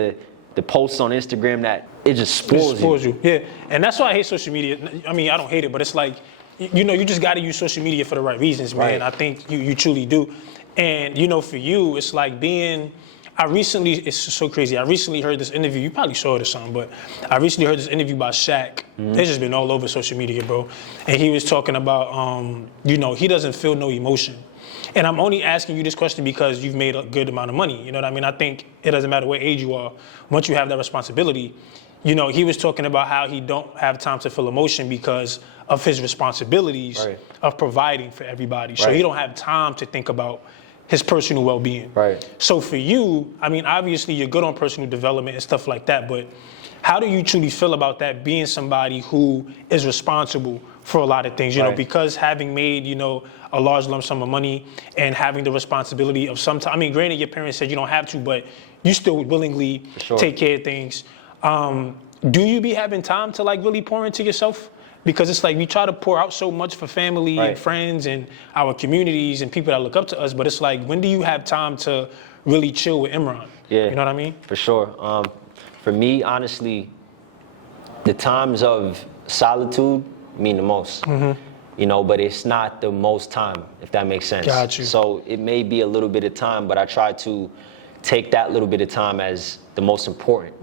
The posts on Instagram that it just spoils you. Yeah, and that's why I hate social media. I mean, I don't hate it, but it's like, you just got to use social media for the right reasons, man. I think you truly do. And, for you, it's like it's so crazy. I recently heard this interview. You probably saw it or something, but I recently heard this interview by Shaq. It's just been all over social media, bro. And he was talking about, he doesn't feel no emotion. And I'm only asking you this question because you've made a good amount of money. You know what I mean? I think it doesn't matter what age you are. Once you have that responsibility, he was talking about how he don't have time to feel emotion because of his responsibilities of providing for everybody. So he don't have time to think about his personal well-being. So for you, I mean, obviously you're good on personal development and stuff like that, but how do you truly feel about that, being somebody who is responsible for a lot of things, because having made, a large lump sum of money and having the responsibility of I mean, granted, your parents said you don't have to, but you still willingly take care of things. Do you be having time to like really pour into yourself? Because it's like we try to pour out so much for family and friends and our communities and people that look up to us, but it's like, when do you have time to really chill with Imran? Yeah. You know what I mean? For sure. For me, honestly, the times of solitude mean the most. But it's not the most time, if that makes sense. Got you. So it may be a little bit of time, but I try to take that little bit of time as the most important.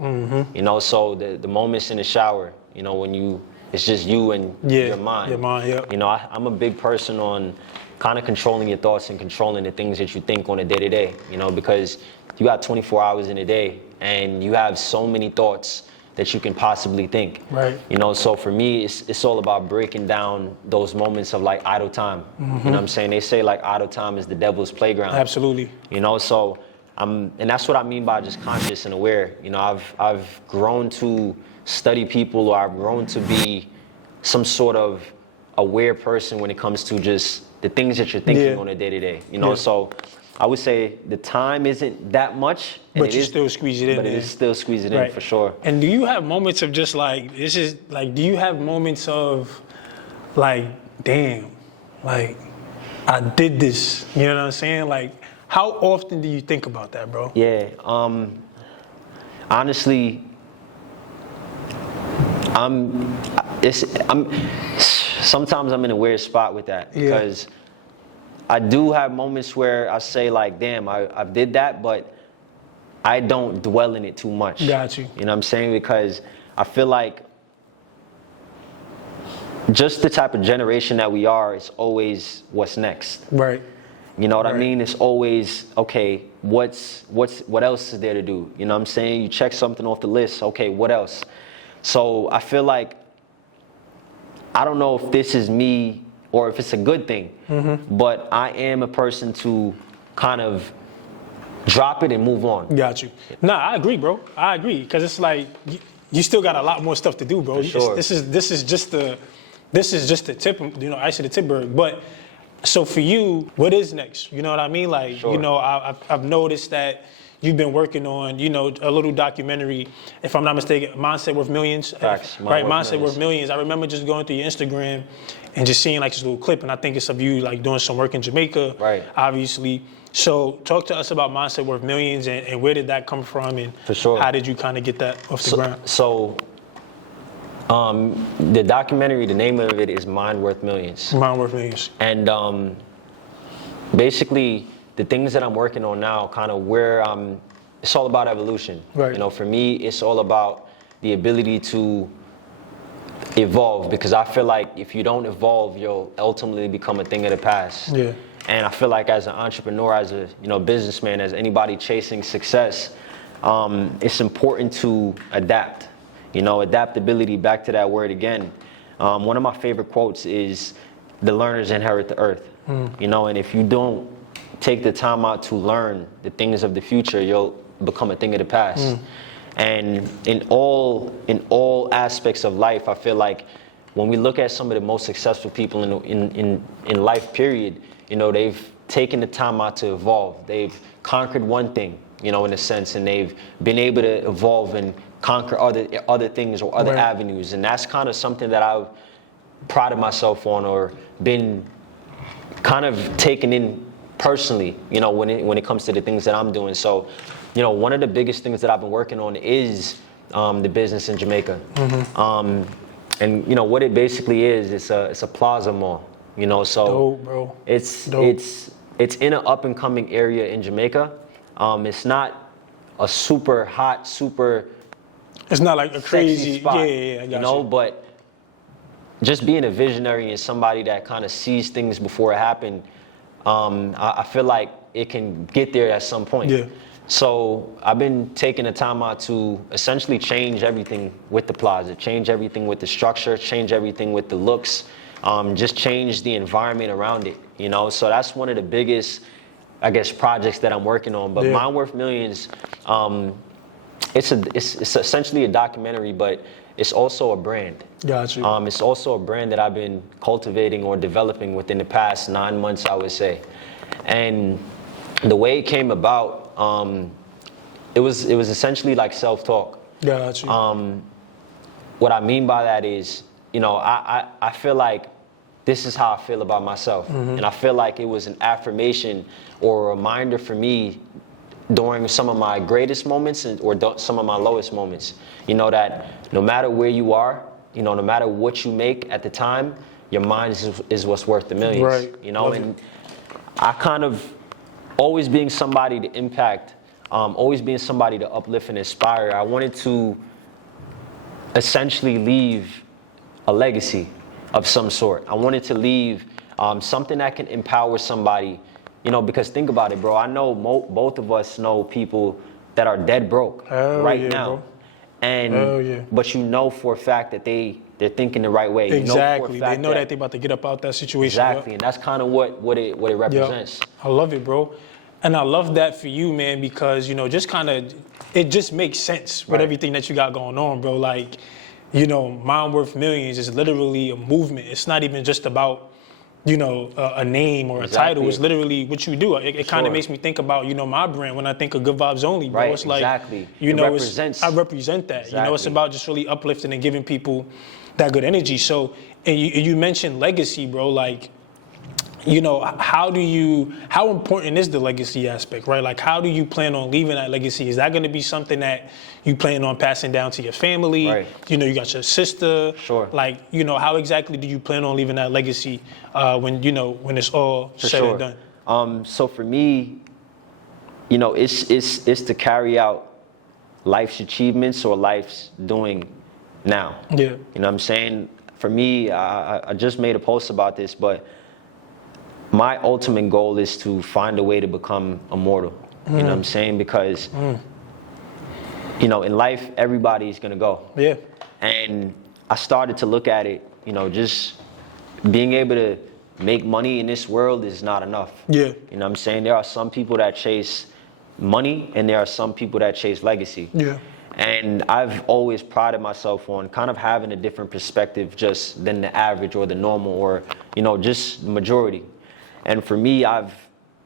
So the moments in the shower, when it's just you and your mind. Your mind, I'm a big person on kind of controlling your thoughts and controlling the things that you think on a day-to-day, because you got 24 hours in a day and you have so many thoughts that you can possibly think. So for me, it's all about breaking down those moments of like idle time. You know what I'm saying? They say like idle time is the devil's playground. Absolutely. So and that's what I mean by just conscious and aware. I've grown to study people, or I've grown to be some sort of aware person when it comes to just the things that you're thinking on a day-to-day. So I would say the time isn't that much, but you still squeeze it in. But it is still squeeze it in for sure. And do you have moments of just like, do you have moments of like, damn, like, I did this. You know what I'm saying? Like, how often do you think about that, bro? Yeah. Honestly, sometimes I'm in a weird spot with that because I do have moments where I say like, damn, I did that, but I don't dwell in it too much. Got you. You know what I'm saying? Because I feel like just the type of generation that we are, it's always what's next. Right. You know what I mean? It's always, okay, what else is there to do? You know what I'm saying? You check something off the list, okay, what else? So I feel like, I don't know if this is me or if it's a good thing, but I am a person to kind of drop it and move on. Got you. Nah, I agree, bro. I agree, because it's like, you still got a lot more stuff to do, bro. For sure. This is just the tip, ice of the tipberg. But so for you, what is next? You know what I mean? Like, Sure. I've noticed that you've been working on, a little documentary, if I'm not mistaken, Mindset Worth Millions. Facts. Right, Mindset Worth Millions. I remember just going through your Instagram and just seeing like this little clip, and I think it's of you like doing some work in Jamaica. Right. Obviously. So talk to us about Mindset Worth Millions and where did that come from, and For sure. how did you kind of get that off the ground? So, the documentary, the name of it is Mind Worth Millions. Mind Worth Millions. And basically, the things that I'm working on now, kind of where it's all about evolution. Right. For me, it's all about the ability to evolve, because I feel like if you don't evolve, you'll ultimately become a thing of the past. Yeah. And I feel like as an entrepreneur, as a businessman, as anybody chasing success, it's important to adapt. Adaptability, back to that word again. One of my favorite quotes is, "The learners inherit the earth." And if you don't take the time out to learn the things of the future, you'll become a thing of the past. And in all aspects of life, I feel like when we look at some of the most successful people in life, period, they've taken the time out to evolve. They've conquered one thing, in a sense, and they've been able to evolve and conquer other things or other avenues. And that's kind of something that I've prided myself on, or been kind of taken in personally, when it comes to the things that I'm doing. So, one of the biggest things that I've been working on is the business in Jamaica. And what it basically is, it's a plaza mall. So Dope, bro. it's in an up and coming area in Jamaica. It's not a super hot, super It's not like a sexy crazy spot, I got you. But just being a visionary and somebody that kind of sees things before it happen, I feel like it can get there at some point. Yeah. So I've been taking the time out to essentially change everything with the plaza, change everything with the structure, change everything with the looks, just change the environment around it, So that's one of the biggest, I guess, projects that I'm working on. But Mind Worth Millions, it's essentially a documentary, but it's also a brand. Got you. It's also a brand that I've been cultivating or developing within the past 9 months, I would say. And the way it came about, it was essentially like self-talk. Got you. What I mean by that is, I feel like this is how I feel about myself. And I feel like it was an affirmation or a reminder for me during some of my greatest moments or some of my lowest moments. That no matter where you are, no matter what you make at the time, your mind is what's worth the millions. Right. And I kind of always being somebody to impact, always being somebody to uplift and inspire. I wanted to essentially leave a legacy of some sort. I wanted to leave something that can empower somebody, because think about it, bro. I know both of us know people that are dead broke right now. Bro. And but for a fact that they're thinking the right way. Exactly. They know that they're about to get up out that situation. Exactly. And that's kind of what it represents. I love it, bro. And I love that for you, man, because, just kind of, it just makes sense with everything that you got going on, bro. Like, Mind Worth Millions is literally a movement. It's not even just about, a name or a title. It's literally what you do. It kind of makes me think about, my brand when I think of Good Vibes Only, bro. Right, it's like, exactly. I represent that. Exactly. It's about just really uplifting and giving people that good energy. So, and you mentioned legacy, bro. Like, you know, how important is the legacy aspect, right? Like, how do you plan on leaving that legacy? Is that going to be something that you plan on passing down to your family? Right. You know, you got your sister. Sure. Like, you know, how exactly do you plan on leaving that legacy when it's all said and done? So for me, you know, it's to carry out life's achievements or life's doing now. Yeah. You know what I'm saying? For me, I just made a post about this, but my ultimate goal is to find a way to become immortal. You know what I'm saying? Because, you know, in life, everybody's gonna go. Yeah. And I started to look at it, you know, just being able to make money in this world is not enough. Yeah. You know what I'm saying? There are some people that chase money and there are some people that chase legacy. Yeah. And I've always prided myself on kind of having a different perspective just than the average or the normal or, you know, just majority. And for me, I've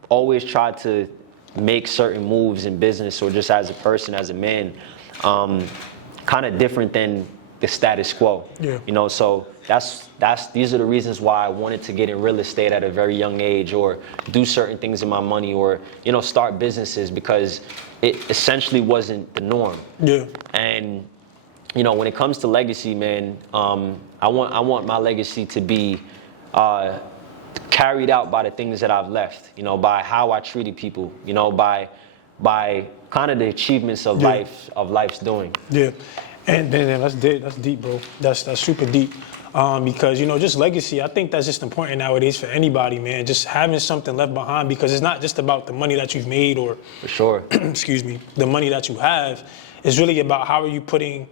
always tried to make certain moves in business or just as a person, as a man, kind of different than the status quo. Yeah. You know, so these are the reasons why I wanted to get in real estate at a very young age or do certain things in my money or, you know, start businesses because it essentially wasn't the norm. Yeah. And, you know, when it comes to legacy, man, I want my legacy to be carried out by the things that I've left, you know, by how I treated people, you know, by kind of the achievements of life's doing. Yeah. And then that's deep, bro. That's super deep. Because, you know, just legacy, I think that's just important nowadays for anybody, man. Just having something left behind because it's not just about the money that you've made or, For sure. excuse me, the money that you have. It's really about how are you putting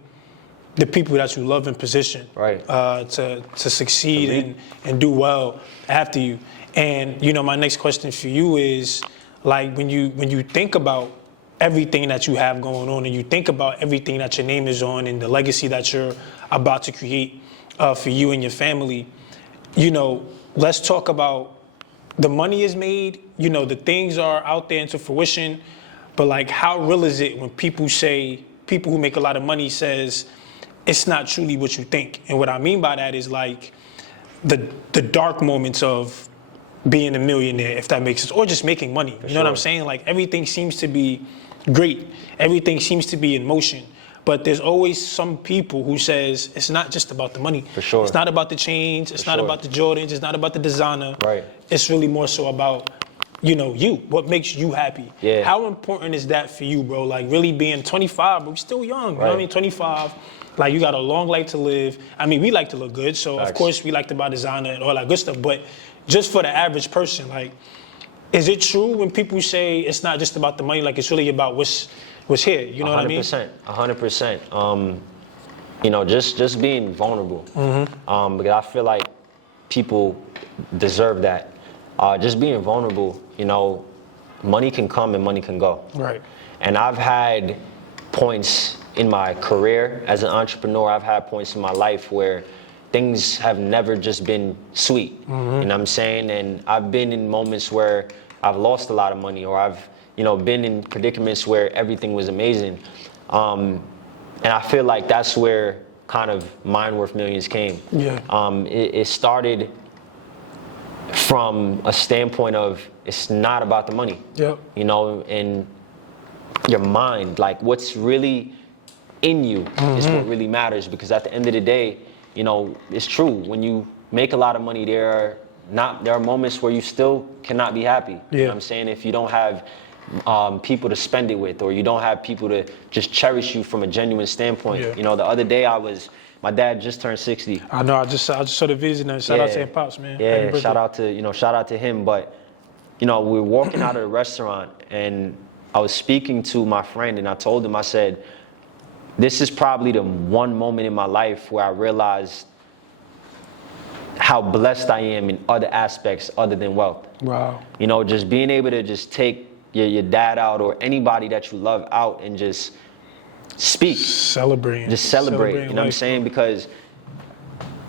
the people that you love in position Right. To succeed and do well after you. And, you know, my next question for you is, like, when you think about everything that you have going on and you think about everything that your name is on and the legacy that you're about to create for you and your family, you know, let's talk about the money is made, you know, the things are out there into fruition, but like how real is it when people who make a lot of money says it's not truly what you think? And what I mean by that is like the dark moments of being a millionaire, if that makes sense, or just making money. You know what I'm saying? Like everything seems to be great. Everything seems to be in motion. But there's always some people who says it's not just about the money. For sure. It's not about the chains. It's not about the Jordans. It's not about the designer. Right. It's really more so about, you know, you. What makes you happy? Yeah. How important is that for you, bro? Like really being 25, but we're still young. You know what I mean? 25. Like you got a long life to live. I mean, we like to look good, so Facts. of course we like to buy designer and all that good stuff. But just for the average person, like, is it true when people say it's not just about the money? Like it's really about what's here. You know what I mean? 100%. You know, just being vulnerable. Because I feel like people deserve that. Just being vulnerable. You know, money can come and money can go. Right. And I've had points in my career as an entrepreneur. I've had points in my life where things have never just been sweet. You know what I'm saying? And I've been in moments where I've lost a lot of money or I've, you know, been in predicaments where everything was amazing. And I feel like that's where kind of Mind Worth Millions came. Yeah. It started from a standpoint of it's not about the money. Yep. You know, and your mind, like what's really in you is what really matters, because at the end of the day, you know, it's true. When you make a lot of money, there are moments where you still cannot be happy. Yeah. You know what I'm saying? If you don't have people to spend it with, or you don't have people to just cherish you from a genuine standpoint. Yeah. You know, the other day my dad just turned 60. I know. I just saw the videos and shout out to him, Pops, man. Yeah, shout out to him. But, you know, we were walking out of the restaurant and I was speaking to my friend and I told him, I said, this is probably the one moment in my life where I realized how blessed I am in other aspects other than wealth. Wow. You know, just being able to just take your dad out or anybody that you love out and just speak. Celebrate. Just celebrate. You know what I'm life. saying? Because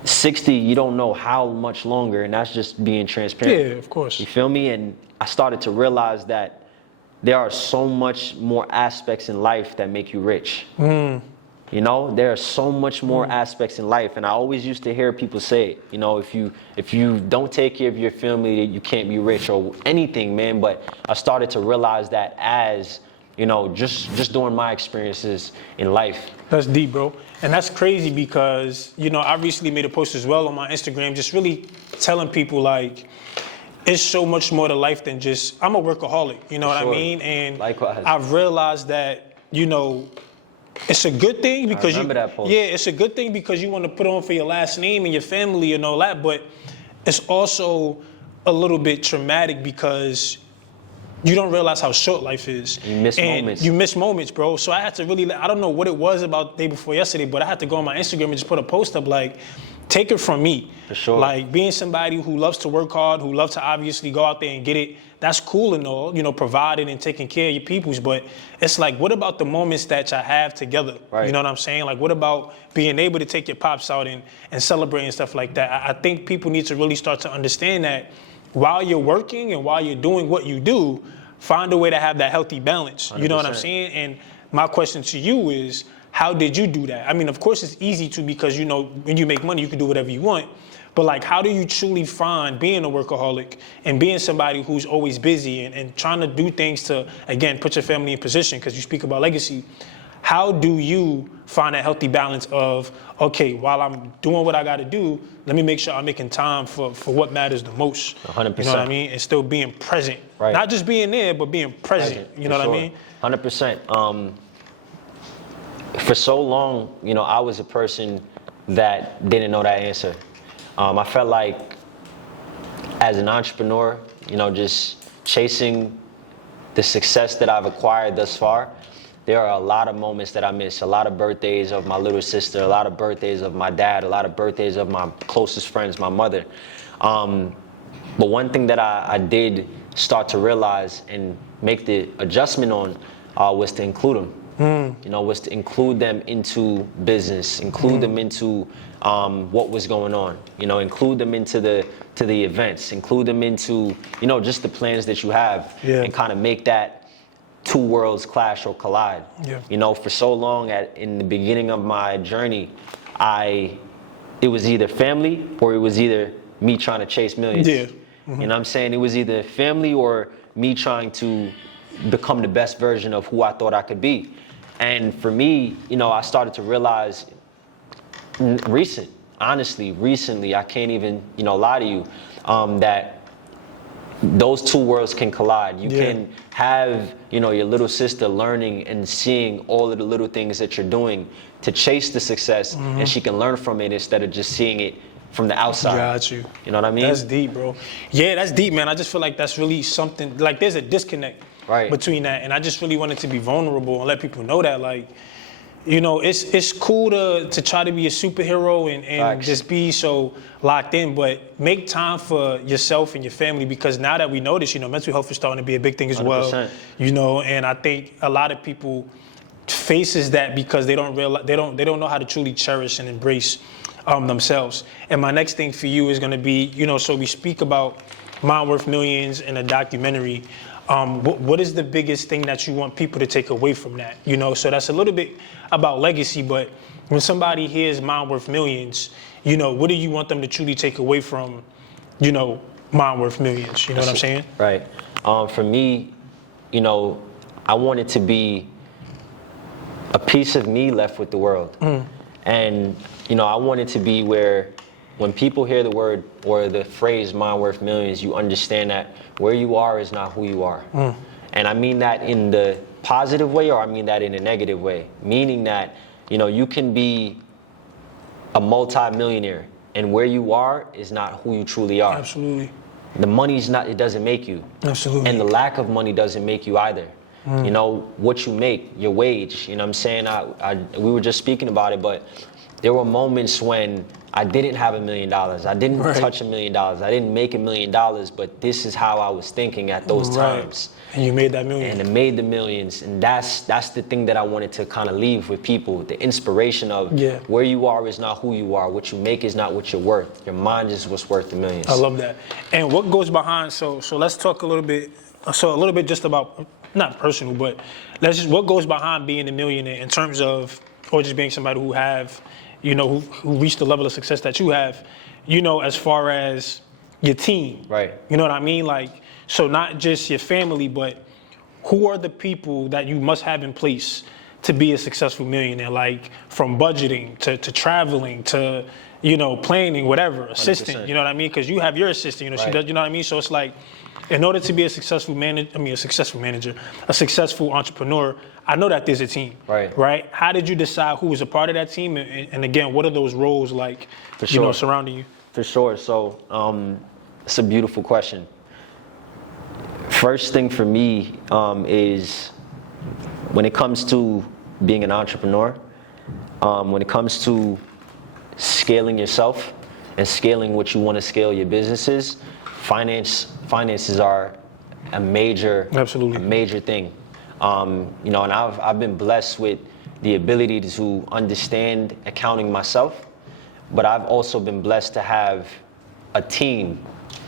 60, you don't know how much longer, and that's just being transparent. Yeah, of course. You feel me? And I started to realize that there are so much more aspects in life that make you rich. You know, there are so much more aspects in life, and I always used to hear people say, you know, if you don't take care of your family, you can't be rich or anything, man. But I started to realize that as, you know, just during my experiences in life. That's deep, bro. And that's crazy because, you know, I recently made a post as well on my Instagram, just really telling people, like, it's so much more to life than just, I'm a workaholic, you know what I mean? And likewise, I've realized that, you know, it's a good thing because I remember that post. Yeah, it's a good thing because you want to put on for your last name and your family and all that, but it's also a little bit traumatic because you don't realize how short life is. You miss moments. You miss moments, bro. So I had to really, I don't know what it was about the day before yesterday, but I had to go on my Instagram and just put a post up like, take it from me. For sure. Like being somebody who loves to work hard, who loves to obviously go out there and get it, that's cool and all, you know, providing and taking care of your peoples. But it's like, what about the moments that y'all have together? Right. You know what I'm saying? Like, what about being able to take your pops out and celebrate and stuff like that? I think people need to really start to understand that while you're working and while you're doing what you do, find a way to have that healthy balance. 100%. You know what I'm saying? And my question to you is, how did you do that? I mean, of course it's easy to because, you know, when you make money, you can do whatever you want. But like, how do you truly find being a workaholic and being somebody who's always busy and trying to do things to, again, put your family in position because you speak about legacy. How do you find a healthy balance of, okay, while I'm doing what I got to do, let me make sure I'm making time for what matters the most. 100%. You know what I mean? And still being present. Right. Not just being there, but being present. You know what I mean? 100%. For so long, you know, I was a person that didn't know that answer. I felt like as an entrepreneur, you know, just chasing the success that I've acquired thus far, there are a lot of moments that I miss, a lot of birthdays of my little sister, a lot of birthdays of my dad, a lot of birthdays of my closest friends, my mother. But one thing that I did start to realize and make the adjustment on was to include them. You know, was to include them into business, include them into what was going on. You know, include them into the events, include them into, you know, just the plans that you have, and kind of make that two worlds clash or collide. You know, for so long in the beginning of my journey, it was either family or it was either me trying to chase millions. You know what I'm saying? It was either family or me trying to become the best version of who I thought I could be. And for me, you know, I started to realize recently, I can't even, you know, lie to you, that those two worlds can collide. You can have, you know, your little sister learning and seeing all of the little things that you're doing to chase the success, and she can learn from it instead of just seeing it from the outside. Got you. You know what I mean? That's deep, bro. Yeah, that's deep, man. I just feel like that's really something, like there's a disconnect between that. And I just really wanted to be vulnerable and let people know that, like, you know, it's cool to try to be a superhero and just be so locked in, but make time for yourself and your family, because now that we know this, you know, mental health is starting to be a big thing as 100%. Well. You know, and I think a lot of people faces that because they don't realize, they don't know how to truly cherish and embrace themselves. And my next thing for you is going to be, you know, so we speak about Mind Worth Millions in a documentary. What is the biggest thing that you want people to take away from that? You know, so that's a little bit about legacy, but when somebody hears Mind Worth Millions, you know, what do you want them to truly take away from, you know, Mind Worth Millions? You know what I'm saying? Right. For me, you know, I want it to be a piece of me left with the world. And, you know, I want it to be where when people hear the word or the phrase Mind Worth Millions, you understand that where you are is not who you are. And I mean that in the positive way, or I mean that in a negative way, meaning that, you know, you can be a multi-millionaire and where you are is not who you truly are. Absolutely. The money's not, it doesn't make you. Absolutely. And the lack of money doesn't make you either. You know, what you make, your wage, you know what I'm saying? We were just speaking about it, but there were moments when I didn't have $1 million. I didn't touch $1 million. I didn't make $1 million, but this is how I was thinking at those times. And you made that million. And I made the millions. And that's the thing that I wanted to kind of leave with people, the inspiration of where you are is not who you are. What you make is not what you're worth. Your mind is what's worth the millions. I love that. And what goes behind, so let's talk a little bit just about not personal, but what goes behind being a millionaire in terms of, or just being somebody who have, who reached the level of success that you have, as far as your team. Right. You know what I mean? Like, so not just your family, but who are the people that you must have in place to be a successful millionaire? Like, from budgeting to traveling to, planning, whatever, assistant, 100%. you know what I mean? Because you have your assistant, she does, you know what I mean? So it's like, in order to be a successful entrepreneur, I know that there's a team, right? How did you decide who was a part of that team? And again, what are those roles like, surrounding you? For sure. So it's a beautiful question. First thing for me is when it comes to being an entrepreneur, when it comes to scaling yourself and scaling what you want to scale your businesses, finances are a major thing. And I've been blessed with the ability to understand accounting myself, but I've also been blessed to have a team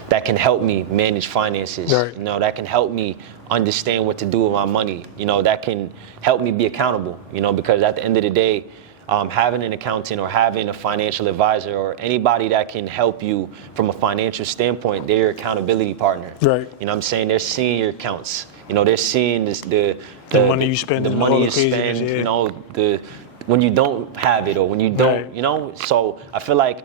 that can help me manage finances, that can help me understand what to do with my money, that can help me be accountable, because at the end of the day, having an accountant or having a financial advisor or anybody that can help you from a financial standpoint, they're your accountability partner. Right. You know what I'm saying? They're seeing your accounts. They're seeing the money you spend, the money you spend, when you don't have it or when you don't, So I feel like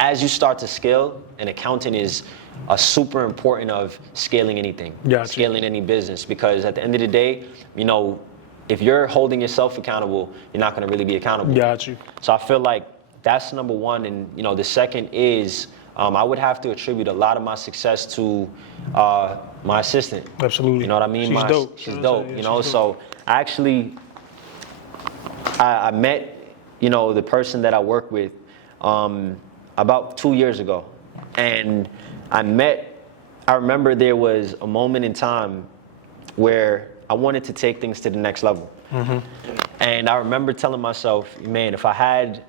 as you start to scale, an accountant is a super important of scaling anything, scaling any business, because at the end of the day, if you're holding yourself accountable, you're not going to really be accountable. Got you. So I feel like that's number one. And, the second is I would have to attribute a lot of my success to my assistant. Absolutely. You know what I mean? She's dope. She's dope, So I actually, I met, the person that I work with about 2 years ago. And I remember there was a moment in time where I wanted to take things to the next level. Mm-hmm. And I remember telling myself, man, if I had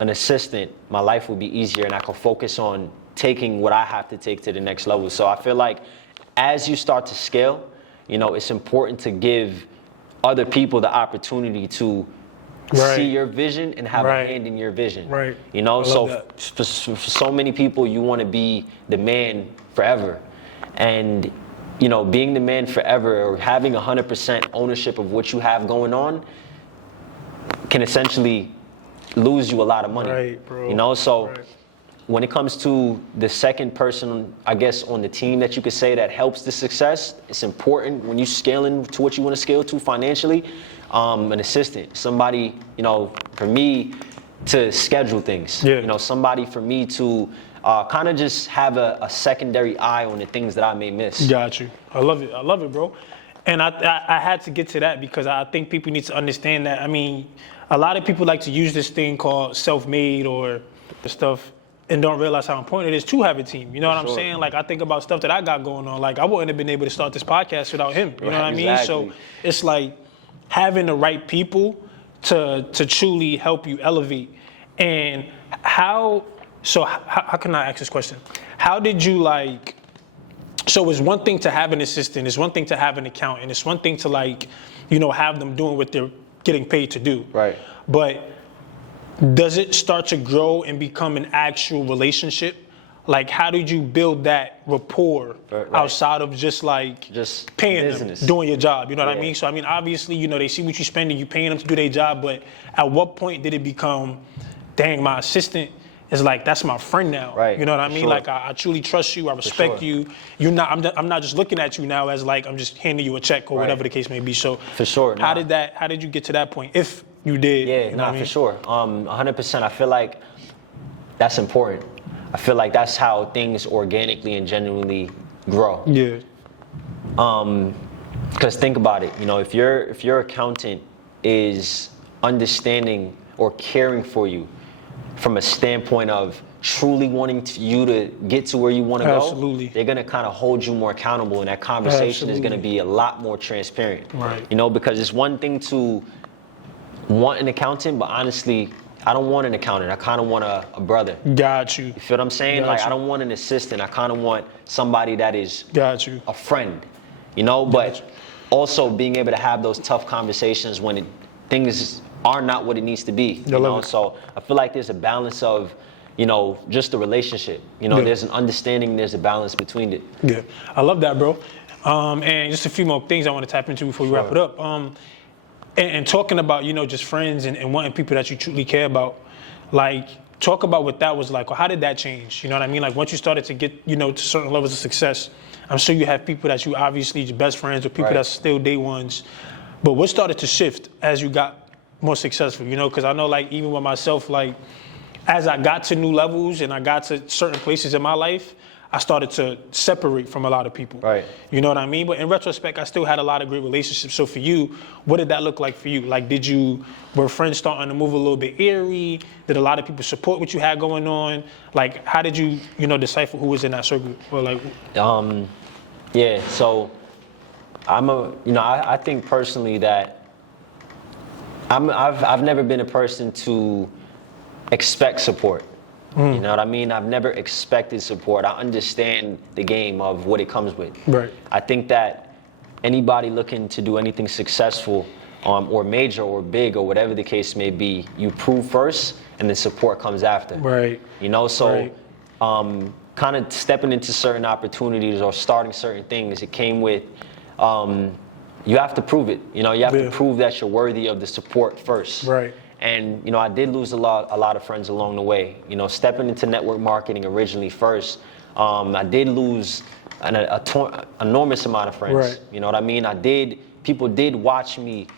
an assistant, my life would be easier and I could focus on taking what I have to take to the next level. So I feel like as you start to scale, it's important to give other people the opportunity to see your vision and have a hand in your vision. Right. So for so many people, you want to be the man forever. And being the man forever or having 100% ownership of what you have going on can essentially lose you a lot of money. Right, bro. When it comes to the second person, I guess, on the team that you could say that helps the success, it's important when you're scaling to what you want to scale to financially, an assistant, somebody, for me to schedule things, somebody for me to kind of just have a secondary eye on the things that I may miss. Got you. I love it, bro. And I had to get to that because I think people need to understand that. I mean, a lot of people like to use this thing called self-made or stuff and don't realize how important it is to have a team. You know what I'm saying? Like, I think about stuff that I got going on. Like, I wouldn't have been able to start this podcast without him. You know what I mean? So it's like having the right people to truly help you elevate. And how can I ask this question? How did you so it's one thing to have an assistant, it's one thing to have an accountant, it's one thing to have them doing what they're getting paid to do. Right. But does it start to grow and become an actual relationship? Like, how did you build that rapport outside of just paying business, them, doing your job? You know what I mean? So, I mean, obviously, they see what you're spending, you're paying them to do their job, but at what point did it become, dang, my assistant is that's my friend now. Right. You know what I mean? I truly trust you, I respect you. I'm not just looking at you now as I'm just handing you a check or whatever the case may be. So for sure. How did you get to that point? If you did. Yeah, for sure. 100%. I feel like that's important. I feel like that's how things organically and genuinely grow. Yeah. Because think about it, if your accountant is understanding or caring for you from a standpoint of truly wanting you to get to where you want to go, they're going to kind of hold you more accountable, and that conversation is going to be a lot more transparent. Right. Because it's one thing to want an accountant, but honestly, I don't want an accountant. I kind of want a brother. Got you. You feel what I'm saying? I don't want an assistant. I kind of want somebody that is a friend. But also being able to have those tough conversations when things are not what it needs to be. You know, so I feel like there's a balance of, you know, just the relationship. You know, there's an understanding, there's a balance between it. Yeah, I love that, bro. And just a few more things I want to tap into before we wrap it up. And talking about, you know, just friends and wanting people that you truly care about, like, talk about what that was like, or how did that change? You know what I mean? Like, once you started to get, you know, to certain levels of success, I'm sure you have people that you obviously your best friends or people that's still day ones. But what started to shift as you got more successful? You know, because I know, like, even with myself, like, as I got to new levels and I got to certain places in my life, I started to separate from a lot of people. Right. You know what I mean? But in retrospect, I still had a lot of great relationships. So for you, what did that look like for you? Like, were friends starting to move a little bit eerie? Did a lot of people support what you had going on? Like, how did you, you know, decipher who was in that circle? Or like, yeah, so I think personally that I've never been a person to expect support. You know what I mean? I've never expected support. I understand the game of what it comes with. Right. I think that anybody looking to do anything successful or major or big or whatever the case may be, you prove first and then support comes after. Right. You know, so kind of stepping into certain opportunities or starting certain things, it came with, you have to prove it. You know, you have to prove that you're worthy of the support first. Right. And, you know, I did lose a lot of friends along the way. You know, stepping into network marketing originally first, I did lose an enormous amount of friends. Right. You know what I mean? People did watch me.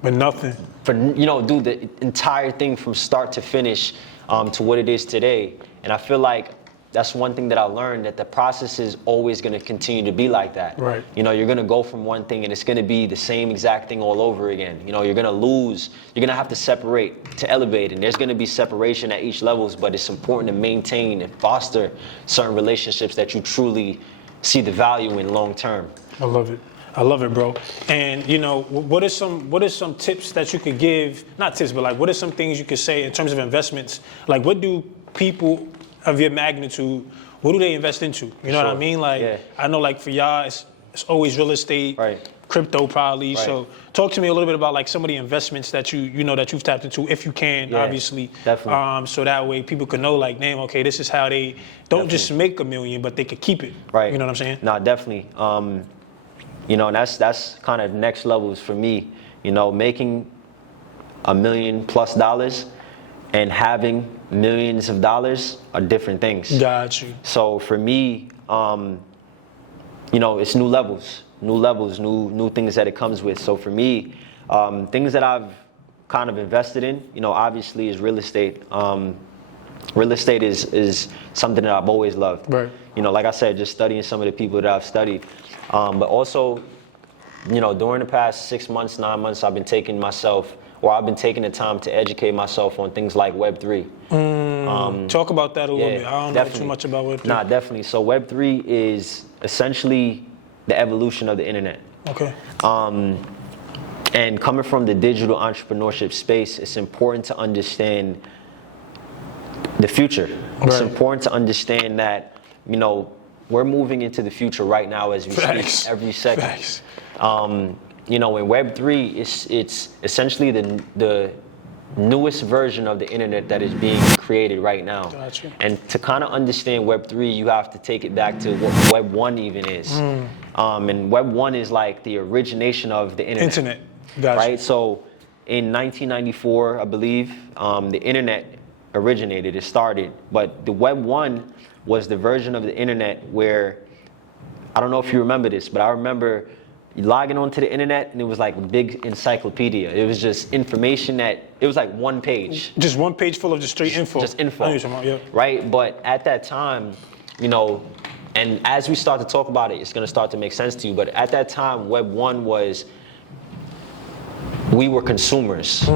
But nothing. Do the entire thing from start to finish to what it is today. And I feel like that's one thing that I learned, that the process is always going to continue to be like that. Right. You know, you're going to go from one thing and it's going to be the same exact thing all over again. You know, you're going to lose. You're going to have to separate to elevate. And there's going to be separation at each levels, but it's important to maintain and foster certain relationships that you truly see the value in long term. I love it, bro. And, you know, what are some tips that you could give? Not tips, but like, what are some things you could say in terms of investments? Like, what do people of your magnitude, what do they invest into? You know what I mean? Like, I know, like, for y'all, it's always real estate, crypto probably. Right. So talk to me a little bit about, like, some of the investments that you know that you've tapped into, if you can, obviously. Definitely. So that way people can know, like, damn, okay, this is how they don't just make $1 million, but they could keep it. Right. You know what I'm saying? No, definitely. You know, and that's kind of next levels for me. You know, making $1 million+ and having millions of dollars are different things. Got you. So for me, you know, it's new levels, new things that it comes with. So for me, things that I've kind of invested in, you know, obviously is real estate. Real estate is something that I've always loved. Right. You know, like I said, just studying some of the people that I've studied. But also, you know, during the past 6 months, 9 months, I've been taking the time to educate myself on things like Web3. Talk about that a little bit. I don't know too much about Web3. Nah, definitely. So Web3 is essentially the evolution of the internet. Okay. And coming from the digital entrepreneurship space, it's important to understand the future. Right. It's important to understand that, you know, we're moving into the future right now as we speak, every second. Facts. You know, in Web3, it's essentially the newest version of the internet that is being created right now. Gotcha. And to kind of understand Web3, you have to take it back to what Web1 even is. And Web1 is like the origination of the internet. Gotcha. Right? So in 1994, I believe, the internet originated, it started. But the Web1 was the version of the internet where, I don't know if you remember this, but I remember logging onto the internet and it was like a big encyclopedia. It was just information it was like one page. Just one page full of just straight info. Just info. I know what you're talking about, yeah. Right? But at that time, you know, and as we start to talk about it, it's gonna start to make sense to you. But at that time, Web1 was, we were consumers,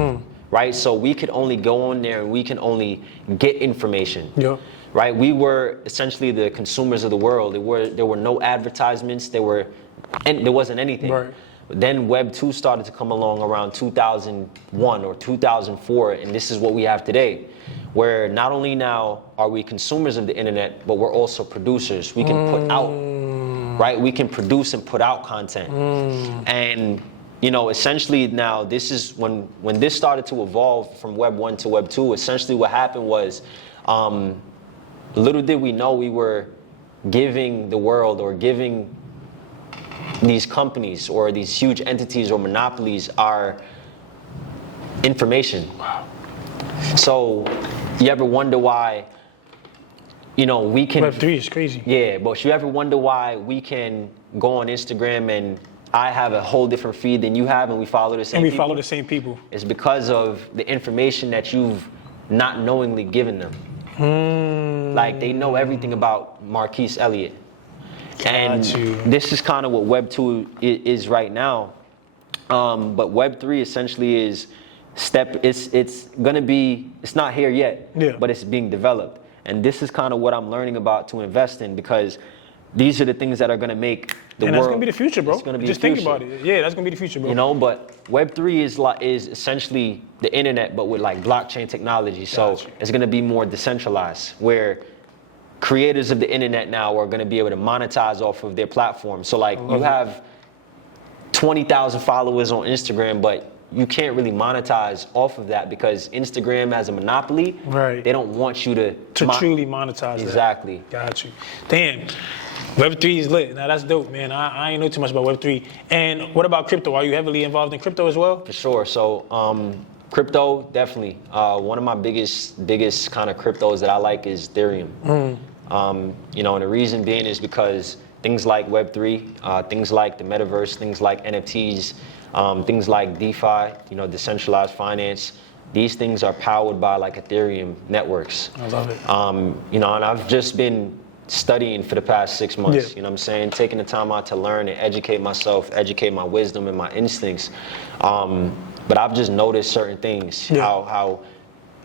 right? So we could only go on there and we can only get information. Yeah. Right? We were essentially the consumers of the world. There were no advertisements. There wasn't anything. Right. Then Web 2 started to come along around 2001 or 2004, and this is what we have today, where not only now are we consumers of the internet, but we're also producers. We can put out right? We can produce and put out content. And, essentially now this is when this started to evolve from Web 1 to Web 2, essentially what happened was, little did we know we were giving the world or giving these companies or these huge entities or monopolies our information. Wow. So you ever wonder why, we can... Web3 is crazy. Yeah, but you ever wonder why we can go on Instagram and I have a whole different feed than you have and we follow the same people? And we follow the same people. It's because of the information that you've not knowingly given them. Like they know everything about Markese Elliott. And this is kind of what Web 2 is right now. But Web 3 essentially is it's gonna be, it's not here yet, but it's being developed. And this is kind of what I'm learning about to invest in, because these are the things that are gonna make the world. And that's gonna be the future, bro. It's gonna be Just the think future. about it. Yeah, that's gonna be the future, bro. But Web 3 is essentially the internet, but with like blockchain technology. So it's gonna be more decentralized, where creators of the internet now are gonna be able to monetize off of their platform. So like you have 20,000 followers on Instagram, but you can't really monetize off of that because Instagram has a monopoly. Right. They don't want you to truly monetize that. Exactly. Got you. Damn. Web3 is lit. Now that's dope, man. I ain't know too much about Web3. And what about crypto? Are you heavily involved in crypto as well? For sure. So crypto, definitely. One of my biggest kind of cryptos that I like is Ethereum. And the reason being is because things like Web3, things like the metaverse, things like NFTs, things like DeFi, decentralized finance, these things are powered by like Ethereum networks. I love it. And I've just been studying for the past 6 months, Yeah. you know what I'm saying? Taking the time out to learn and educate myself, educate my wisdom and my instincts. But I've just noticed certain things, how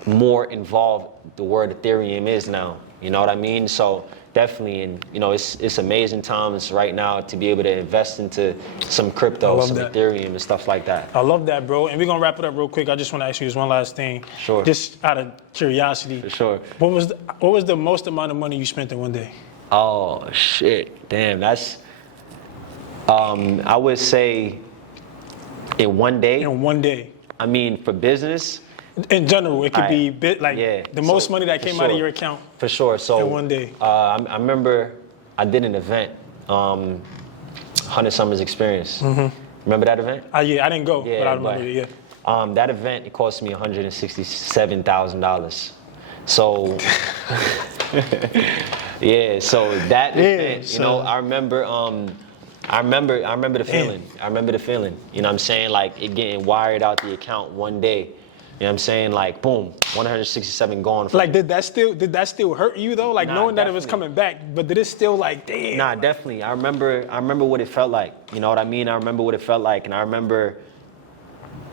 more involved the word Ethereum is now, you know what I mean? So definitely, and it's amazing times right now to be able to invest into some crypto, some Ethereum and stuff like that. I love that, bro. And we're gonna wrap it up real quick. I just want to ask you this one last thing. Sure. Just out of curiosity. For sure. What was the most amount of money you spent in one day? Oh shit! Damn, that's. I would say, in one day. In one day. I mean, for business. In general, it could be the most So, money that came out of your account. For sure. So in one day. I remember I did an event, 100 Summers Experience. Remember that event? Yeah, I didn't go, but I remember it. Yeah. That event, it cost me $167,000. So. Yeah. So that event, I remember. I remember the feeling. I remember the feeling. You know what I'm saying? Like it getting wired out the account one day. You know what I'm saying? Like boom, 167 gone. Like did that still hurt you though? Like knowing that it was coming back, but did it still like damn? Nah, definitely. I remember what it felt like. You know what I mean? I remember what it felt like, and I remember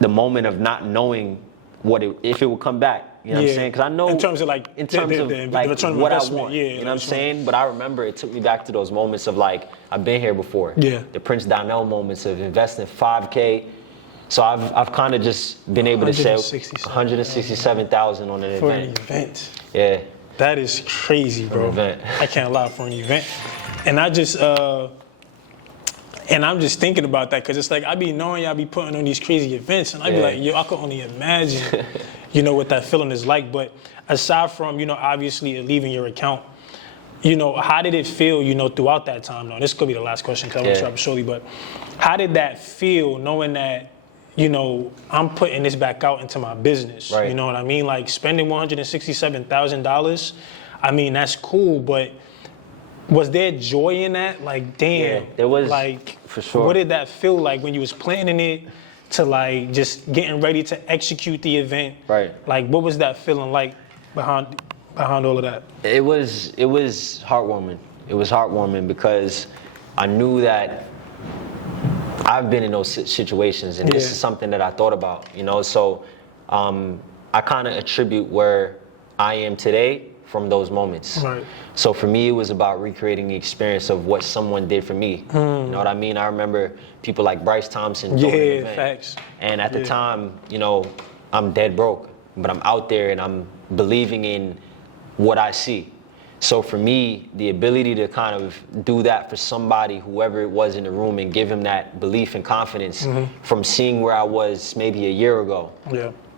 the moment of not knowing if it would come back. You know what I'm saying? Because I know in terms of what I want. Yeah, you know what I'm saying? But I remember it took me back to those moments of like I've been here before. Yeah. The Prince Donnell moments of investing $5K. So I've kind of just been able to say 167,000 on an event. For an event. Yeah. That is crazy, bro. For an event. I can't lie, for an event. And I'm just thinking about that because it's like I be knowing y'all be putting on these crazy events and I be like, yo, I could only imagine, what that feeling is like. But aside from, obviously leaving your account, how did it feel, throughout that time? Now, this could be the last question because I want to wrap shortly, but how did that feel knowing that, I'm putting this back out into my business? Right. You know what I mean? Like spending $167,000, I mean, that's cool, but was there joy in that? Like, damn. Yeah, there was, like, for sure. What did that feel like when you was planning it to like just getting ready to execute the event? Right. Like, what was that feeling like behind all of that? It was heartwarming. It was heartwarming because I knew that I've been in those situations, and this is something that I thought about, So I kind of attribute where I am today from those moments. Right. So for me, it was about recreating the experience of what someone did for me. You know what I mean? I remember people like Bryce Thompson throwing an event. Facts. And at the time, I'm dead broke, but I'm out there and I'm believing in what I see. So for me, the ability to kind of do that for somebody, whoever it was in the room, and give him that belief and confidence from seeing where I was maybe a year ago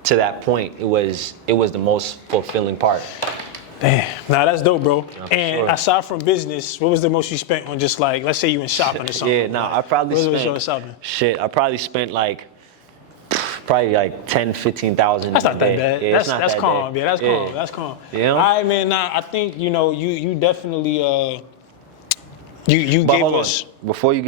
to that point, it was the most fulfilling part. Damn, nah, that's dope, bro. And sure. aside from business, what was the most you spent on just like, let's say you went shopping or something? Yeah, nah, I probably I probably spent like 10, 15,000. That's not that bad. Yeah, That's calm. bad. Yeah, that's calm. That's calm. Yeah. All right, man. Nah, I think you definitely you But gave hold us. on. Before you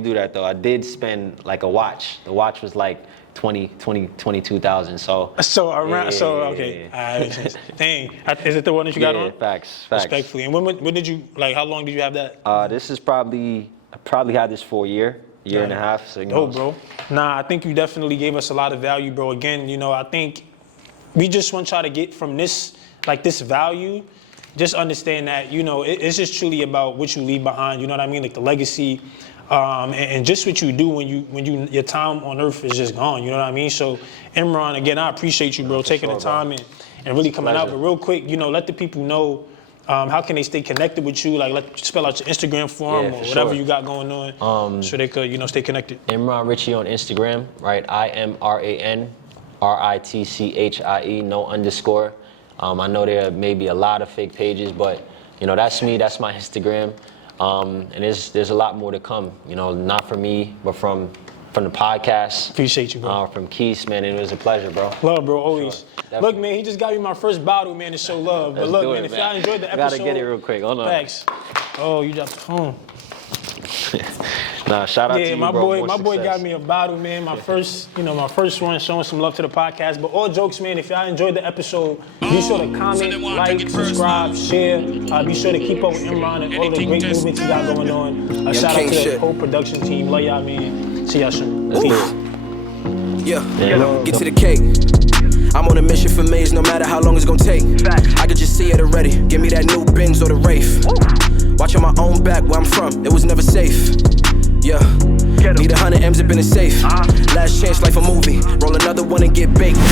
do that though, I did spend like a watch. The watch was like 22,000. So Around. Okay. All right. Dang. Is it the one that you got on? Facts. Respectfully. And when did you how long did you have that? This is I probably had this for a year and a half. So, Dope, bro. Nah, I think you definitely gave us a lot of value, bro. Again, I think we just want y'all to get from this, like this value, just understand that, it's just truly about what you leave behind, you know what I mean? Like the legacy, and just what you do when your time on earth is just gone, you know what I mean? So, Imran, again, I appreciate you, bro, taking the time and really coming out. But real quick, let the people know, how can they stay connected with you? Like, spell out your Instagram for them or whatever you got going on, so they could, stay connected. Imran Richie on Instagram, right? IMRANRITCHIE, no underscore. I know there may be a lot of fake pages, but that's me. That's my Instagram. And there's a lot more to come. Not from me, but from the podcast. Appreciate you, bro. From Kese, man. It was a pleasure, bro. Love, bro, always. Sure. Look, man, he just got me my first bottle, man, to show love. But look, man, if y'all enjoyed the episode, gotta get it real quick. Hold on. Thanks. Oh, you dropped the phone. Nah, shout out to you, my bro. My boy got me a bottle, man. My first one, showing some love to the podcast. But all jokes, man, if y'all enjoyed the episde, be sure to comment, like, subscribe, share. Be sure to keep up with Imran and all the great movements he got going on. Shout out to the whole production team. Love y'all, man. See y'all soon. Peace. Get to the cake. I'm on a mission for maze, no matter how long it's gonna take. I could just see it already. Give me that new Benz or the Wraith. Watching my own back where I'm from, it was never safe. Need 100 M's up in the safe. Last chance, life a movie. Roll another one and get baked.